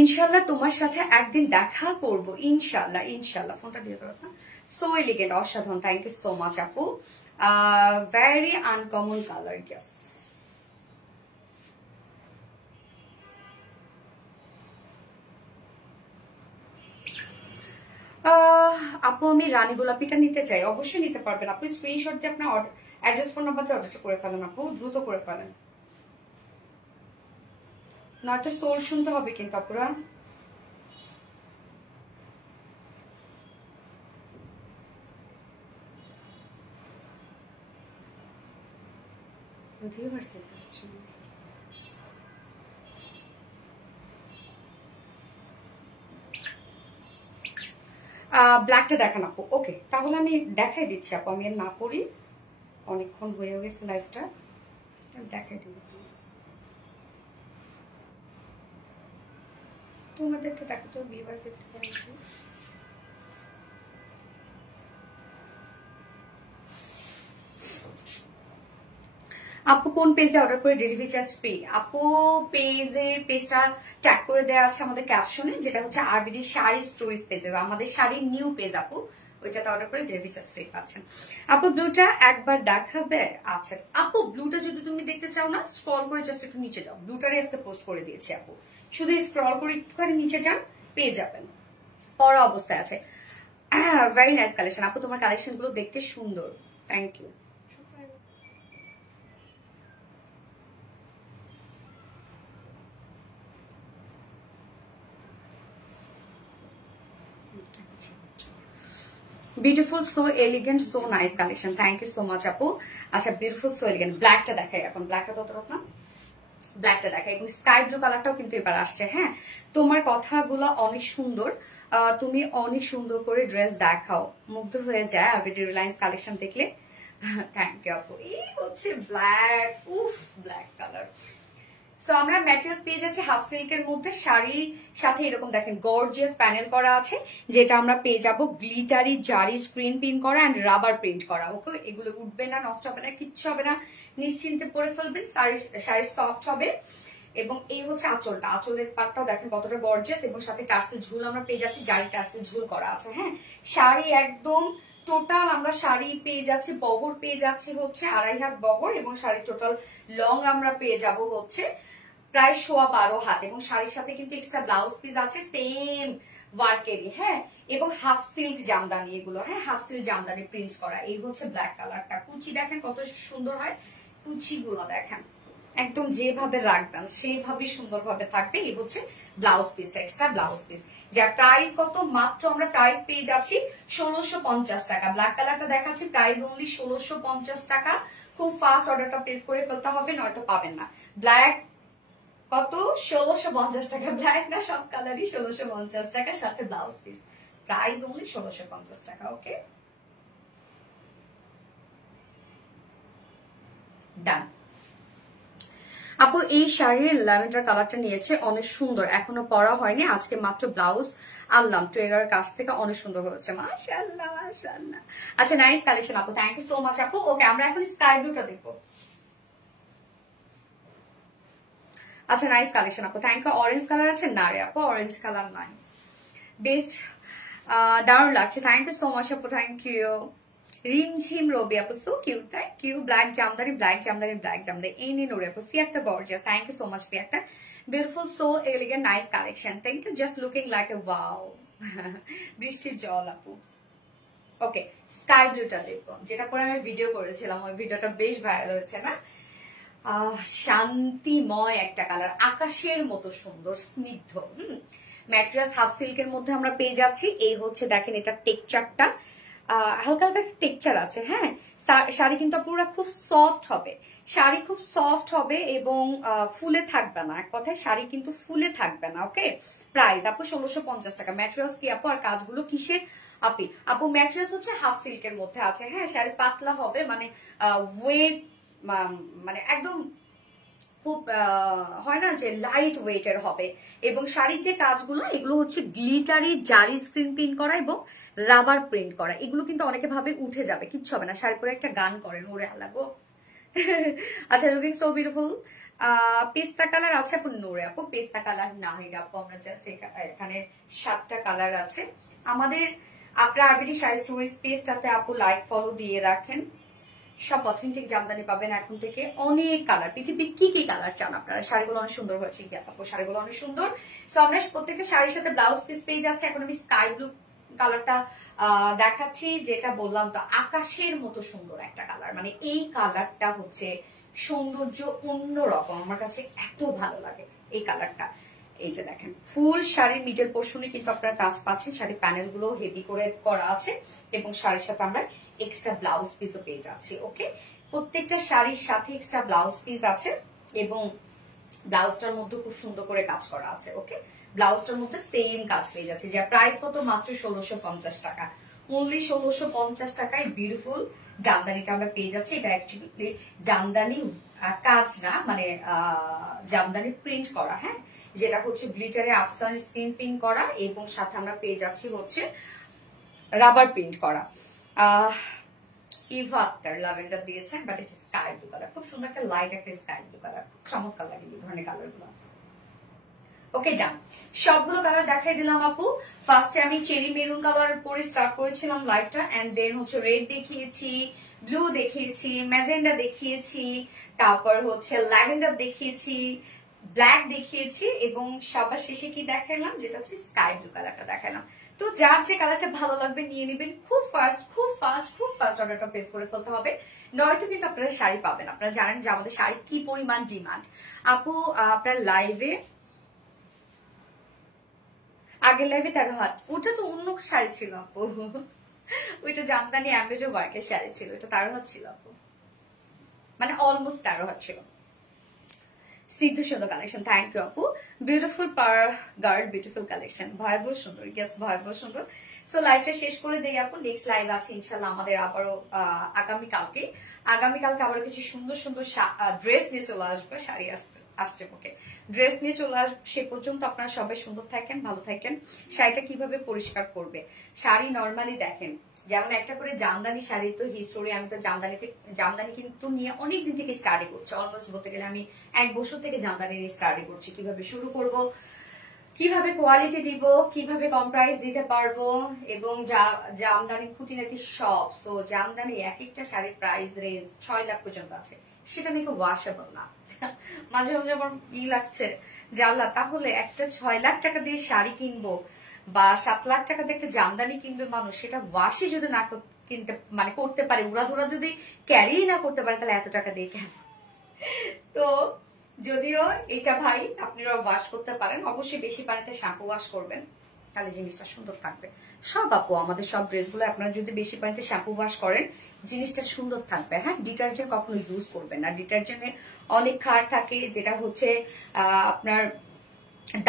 ইনশাল্লাহ তোমার সাথে একদিন দেখা করবো, ইনশাল্লাহ ইনশাল্লাহ। ফোনটা দিয়ে দেবো না। সো এলিগেন্ট, অসাধারণ, থ্যাংক ইউ সো মাচ আপু। Very uncommon colour, yes. আপু আমি রানী গোলাপিটা নিতে চাই। অবশ্যই নিতে পারবেন আপু, স্ক্রিনশট দিয়ে আপনার অ্যাড্রেস ফোন নাম্বার দিয়ে অর্ডারটা করে ফেলেন আপু, দ্রুত করে ফেলেন, নয়তো সোল শুনতে হবে কিন্তু আপুরা। ভিউয়ার্স দেখতে পাচ্ছি। ব্ল্যাকটা দেখান আপু। ওকে তাহলে আমি দেখাই দিচ্ছি আপু, আমি আর না পড়ি, অনেকক্ষণ হয়ে গেছে লাইফটা, দেখাই দিব। তোমাদেরটা দেখো তো, ভিউয়ার্স দেখতে পারেন। আপু কোন পেজে অর্ডার করে ডেলিভারি চার্জ ফ্রি? আপু পেজটা ট্যাগ করে দেওয়া আছে আমাদের ক্যাপশনে, যেটা হচ্ছে আরবিডি শাড়ি স্টোরেজ পেজে, আমাদের শাড়ির নিউ পেজ আপু, ওইটাতে অর্ডার করে ডেলিভারি চার্জ ফ্রি পাচ্ছেন। আপু ব্লুটা একবার দেখাবে? আচ্ছা আপু ব্লুটা যদি তুমি দেখতে চাও না, স্ক্রল করে জাস্ট একটু নিচে যাও, ব্লুটারে আজকে পোস্ট করে দিয়েছি আপু, শুধু স্ক্রল করে একটুখানি নিচে যান, পেয়ে যাবেন, পরা অবস্থায় আছে। ভেরি নাইস কালেকশন আপু, তোমার কালেকশন গুলো দেখতে সুন্দর, thank you. Beautiful, so elegant, so nice collection, thank you so much আপু। আচ্ছা বিউটিফুল, সো এলিগেন্ট। ব্ল্যাকটা দেখাই এখন, ব্ল্যাকটা কত রকম? ব্ল্যাকটা দেখা, এবং স্কাই ব্লু কালারটাও কিন্তু এবার আসছে। হ্যাঁ, তোমার কথাগুলো অনেক সুন্দর, তুমি অনেক সুন্দর করে ড্রেস দেখাও, মুগ্ধ হয়ে যায় আরবিডি রিলায়েন্স কালেকশন দেখলে। থ্যাংক ইউ আপু। এই হচ্ছে ব্ল্যাক, উফ ব্ল্যাক কালার। সো আমরা ম্যাটেরিয়ালস পেয়ে যাচ্ছি হাফ সিল্কের মধ্যে, শাড়ির সাথে এরকম দেখেন গর্জিয়াস প্যানেল করা আছে, যেটা আমরা পেয়ে যাবো গ্লিটারি জারি স্ক্রিন প্রিন্ট করা এন্ড রাবার প্রিন্ট করা। ওকে, এগুলো উঠবে না, নষ্ট হবে না, কিচ্ছু হবে না, নিশ্চিন্তে পরে ফেলবেন, শাড়ি সফট হবে। এবং এই হচ্ছে আঁচলটা, আঁচলের পাটটাও দেখেন কতটা গর্জিয়াস, এবং সাথে টার্সেল ঝুল আমরা পেয়ে যাচ্ছি, জারি টার্সেল ঝুল করা আছে। হ্যাঁ, শাড়ি একদম টোটাল আমরা শাড়ি পেয়ে যাচ্ছি, বহর পেয়ে যাচ্ছি হচ্ছে 2.5 হাত বহর, এবং শাড়ি টোটাল লং আমরা পেয়ে যাব হচ্ছে প্রায় 12.5 হাত, এবং শাড়ির সাথে কিন্তু এক্সট্রা ব্লাউজ পিস আছে সেম ওয়ার্কেরই। হ্যাঁ, এবং হাফ সিল্ক জামদানি এগুলো। হ্যাঁ, হাফ সিল্ক জামদানি প্রিন্টস করা। এই হচ্ছে ব্ল্যাক কালারটা। কুচি দেখেন কত সুন্দর হয়, কুচি গুলো দেখেন একদম যেভাবে রাখবেন সেইভাবেই সুন্দরভাবে থাকবে। এই হচ্ছে ব্লাউজ পিসটা, এক্সট্রা ব্লাউজ পিস, যার প্রাইস কত, মাত্র আমরা প্রাইস পেয়ে যাচ্ছি 1650 টাকা। ব্ল্যাক কালারটা দেখাচ্ছি, প্রাইস অনলি 1650 টাকা। খুব ফাস্ট অর্ডারটা প্লেস করে ফেলতে হবে, নয়তো পাবেন না। ব্ল্যাক কত, 1650 টাকা। ব্ল্যাক না, সব কালারই 1650 টাকা, সাথে ব্লাউজ পিস, প্রাইস অনলি 1650 টাকা। ওকে, ডান। আপু এই শাড়ির ল্যাভেন্ডার কালারটা নিয়েছে, অনেক সুন্দর, এখনো পরা হয়নি, আজকে মাত্র ব্লাউজ আনলাম ট্রেলার কাছ থেকে, অনেক সুন্দর হয়েছে, মাশাআল্লাহ মাশাআল্লাহ। আচ্ছা, নাইস কালেকশন আপু, থ্যাংক ইউ সো মাচ আপু। ওকে, আমরা এখন স্কাই ব্লুটা দেখবো। আচ্ছা, নাইস কালেকশন আপু, থ্যাংক ইউ। অরেঞ্জ কালার আছে না রে আপু, অরেঞ্জ কালার নাই। বেস্ট, দারুণ লাগছে, থ্যাংক ইউ সো মাচ আপু, থ্যাংক ইউ। রিমঝিম রবি আপু, so cute, thank you. Black jamdani, black jamdani, black jamdani, এই নিন ওরে আপু। ফিয়াক্টা gorgeous, thank you so much ফিয়াক্টা, beautiful, so elegant, nice collection, thank you, just looking like a wow. বৃষ্টির জল আপু। ওকে, স্কাই ব্লুটা দেখবো, যেটা পরে আমি ভিডিও করেছিলাম, ওই ভিডিওটা বেশ ভাইরাল হয়েছে না। শান্তিময় একটা কালার, আকাশের মতো সুন্দর, স্নিগ্ধ। ম্যাটেরিয়ালস হাফ সিল্কের মধ্যে আমরা পেয়ে যাচ্ছি। এই হচ্ছে দেখেন, এটা টেক্সচারটা হালকা হালকা টেক্সচার আছে। হ্যাঁ, শাড়ি কিন্তু পুরো খুব সফট হবে, শাড়ি খুব সফট হবে, এবং ফুলে থাকবে না, এক কথায় শাড়ি কিন্তু ফুলে থাকবে না। ওকে, প্রাইস আপু 1650 টাকা। ম্যাটেরিয়ালস কি আপু, আর কাজগুলো কিসের আপি? আপু ম্যাটেরিয়ালস হচ্ছে হাফ সিল্কের মধ্যে আছে। হ্যাঁ, শাড়ি পাতলা হবে, মানে ওয়েট, মানে একদম খুব হয় না যে লাইট ওয়েটের হবে, এবং শাড়ির যে কাজগুলো এগুলো হচ্ছে গ্লিটারি জারি স্ক্রিন প্রিন্ট করা এবং রাবার প্রিন্ট করা। এগুলো কিন্তু অনেকে ভাবে উঠে যাবে, কিচ্ছু হবে না, শাড়ি পরে একটা গান করেন, ওরে আল্লাহ গো। আচ্ছা, লুকিং সো বিউটিফুল। পেস্তা কালার আছে আপু, নোরে আপু পেস্তা কালার না হয়ে আপু, আমরা জাস্ট এখানে 7টা কালার আছে আমাদের। আপনার আরবিডি শাড়ি স্টোরি পেজটাতে আপু লাইক ফলো দিয়ে রাখেন, সব অথেন্টিক জামদানি পাবেন এখন থেকে, অনেক কালার, পৃথিবীর কি কি কালার চান আপনারা। শাড়িগুলো অনেক সুন্দর হয়েছে, গ্যাস আপু শাড়িগুলো অনেক সুন্দর। সো আমরা প্রত্যেকটা শাড়ির সাথে ব্লাউজ পিস পেয়ে যাচ্ছে। এখন আমি স্কাই ব্লু কালারটা দেখাচ্ছি, যেটা বললাম তো আকাশের মতো সুন্দর একটা কালার, মানে এই কালারটা হচ্ছে সৌন্দর্য অন্যরকম, আমার কাছে এত ভালো লাগে এই কালারটা। এই যে দেখেন, ফুল শাড়ির মিডল পোর্শনে কিন্তু আপনারা কাজ পাচ্ছেন, শাড়ির প্যানেল গুলো হেভি করে করা আছে, এবং শাড়ির সাথে আমরা এক্সট্রা ব্লাউজ পিসও পেয়ে যাচ্ছি। ওকে, প্রত্যেকটা শাড়ির সাথে এক্সট্রা ব্লাউজ পিস আছে, এবং ব্লাউজটার মধ্যে খুব সুন্দর করে কাজ করা আছে। ওকে, ব্লাউজটার মধ্যে সেম কাজ পেয়ে যাচ্ছে, যার প্রাইস কত, মাত্র 1650 টাকা। অনলি 1650 টাকায় বিউটিফুল জামদানিটা আমরা পেয়ে যাচ্ছি। এটা অ্যাকচুয়ালি জামদানি কাজ না, মানে জামদানি প্রিন্ট করা। হ্যাঁ, যেটা হচ্ছে গ্লিটারে আফসান স্ক্রিন প্রিন্ট করা, এবং সাথে আমরা পেয়ে যাচ্ছি হচ্ছে রাবার প্রিন্ট করা। ইভা আক্তার ল্যাভেন্ডার দিয়েছেন, বাট এটা স্কাই ব্লু কালার, খুব সুন্দর একটা লাইট একটা স্কাই ব্লু কালার, খুব চমৎকার লাগে এই ধরনের কালার গুলো। ওকে, ডান, সবগুলো কালার দেখাই দিলাম আপু। ফার্স্টে আমি চেরি মেরুন কালার পরে স্টার্ট করেছিলাম লাইভটা, এন্ড দেন হচ্ছে রেড দেখিয়েছি, ব্লু দেখিয়েছি, ম্যাজেন্ডা দেখিয়েছি, তারপর হচ্ছে ল্যাভেন্ডার দেখিয়েছি, ব্ল্যাক দেখিয়েছি, এবং সবার শেষে কি দেখালাম, যেটা হচ্ছে স্কাই ব্লু কালারটা দেখালাম। তো যার যে কালারটা ভালো লাগবে নিয়ে নেবেন, খুব ফাস্ট অর্ডারটা প্লেস করে ফেলতে হবে, নয়তো কিন্তু আপনারা শাড়ি পাবেন। আপনারা জানেন যে আমাদের শাড়ি কি পরিমাণ ডিমান্ড। আপু আপনার লাইভে, আগের লাইভে 13 হাত, ওটা তো অন্য শাড়ি ছিল আপু, ওইটা জামদানি অ্যাম্বেজো ওয়ার্কের শাড়ি ছিল, ওটা 13 হাত ছিল আপু, মানে অলমোস্ট 13 হাত ছিল। স্নিগ্ধ সুন্দর কালেকশন, থ্যাংক ইউ আপু। বিউটিফুল পার গার্ল, বিউটিফুল কালেকশন, ভয়াবহ সুন্দর, ইয়েস ভয়াবহ সুন্দর। সো লাইভটা শেষ করে দেই আপু, নেক্সট লাইভ আছে ইনশাল্লাহ আমাদের আবারও আগামীকালকে আবার কিছু সুন্দর সুন্দর ড্রেস নিয়ে চলে আসবে, শাড়ি আসছে ওকে, ড্রেস নিয়ে চলে আসবে। সে পর্যন্ত আপনারা সবাই সুন্দর থাকেন, ভালো থাকেন। শাড়িটা কিভাবে পরিষ্কার করবে, শাড়ি নর্মালি দেখেন যেমন একটা করে জামদানি শাড়ি তো হিস্টোরি, আমি তো জামদানি কিন্তু নিয়ে অনেকদিন থেকে স্টাডি করছি, অলমোস্ট বলতে গেলে আমি 1 বছর থেকে জামদানি নিয়ে স্টাডি করছি, কিভাবে শুরু করব, কিভাবে কোয়ালিটি দিব, কিভাবে কম প্রাইস দিতে পারবো, এবং জামদানি খুঁটিনাটি সব। তো জামদানি এক একটা শাড়ির প্রাইস রেঞ্জ 6 লাখ পর্যন্ত আছে, সেটা নাকি ওয়াশেবল না। মাঝে মাঝে আমার লাগছে যে আল্লাহ, তাহলে একটা 6 লাখ টাকা দিয়ে শাড়ি কিনবো বা 7 লাখ টাকা দিয়ে একটা জামদানি কিনবে মানুষ, সেটা ওয়াশে যদি না কিনতে মানে করতে পারে, উড়াধুরা যদি ক্যারি না করতে পারে, তাহলে এত টাকা দিয়ে কেন? তো যদিও এটা ভাই আপনারা ওয়াশ করতে পারেন, অবশ্যই বেশি পানিতে শ্যাম্পু ওয়াশ করবেন, তাহলে জিনিসটা সুন্দর থাকবে। সব আপু আমাদের সব ড্রেসগুলো আপনারা যদি বেশি পানিতে শ্যাম্পু ওয়াশ করেন, জিনিসটা সুন্দর থাকবে। হ্যাঁ, ডিটারজেন্ট কখনো ইউজ করবেন না, ডিটারজেন্টে অনেক ক্ষার থাকে, যেটা হচ্ছে আপনার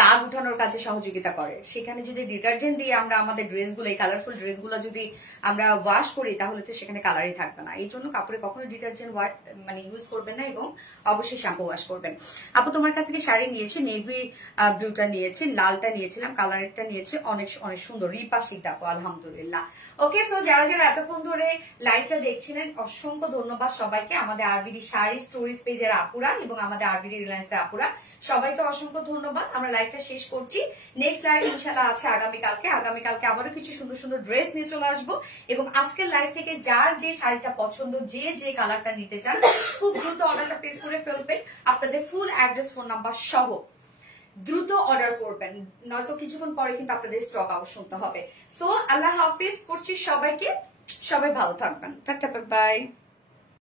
দাগ উঠানোর কাজে সহযোগিতা করে। সেখানে যদি ডিটারজেন্ট দিয়ে আমরা আমাদের ড্রেসগুলো, এই কালারফুল ড্রেসগুলো যদি আমরা ওয়াশ করি, তাহলে তো সেখানে কালারই থাকবে না। এই জন্য কাপড়ে কখনো ডিটারজেন্ট মানে ইউজ করবেন না, এবং অবশ্যই শ্যাম্পু ওয়াশ করবেন। আপু তোমার কাছ থেকে শাড়ি নিয়েছি, নেভি ব্লুটা নিয়েছি, লালটা নিয়েছিলাম, কালারেরটা নিয়েছি, অনেক অনেক সুন্দর, রিপাশিক দেখো আলহামদুলিল্লাহ। ওকে, সো যারা যারা এতক্ষণ ধরে লাইভটা দেখছিলেন, অসংখ্য ধন্যবাদ সবাইকে। আমাদের আরবিডি শাড়ি স্টোরিজ পেজের আপুরা এবং আমাদের আরবিডি রিলায়েন্সের আপুরা, সবাইকে অসংখ্য ধন্যবাদ। আমরা লাইভটা শেষ করছি, নেক্সট লাইভ ইনশাল্লাহ আছে আগামীকালকে আবারও কিছু সুন্দর সুন্দর ড্রেস নিয়ে চলে আসবো। এবং আজকের লাইভ থেকে যার যে শাড়িটা পছন্দ, যে কালারটা নিতে চান, খুব দ্রুত অর্ডারটা প্লেস করে ফেলবেন, আপনাদের ফুল অ্যাড্রেস, ফোন নাম্বার সহ দ্রুত অর্ডার করবেন, নয়তো কিছুক্ষণ পরে কিন্তু আপনাদের স্টক আউট শুনতে হবে। সো আল্লাহ হাফিজ করছি সবাইকে, সবাই ভালো থাকবেন, টাটা বাই।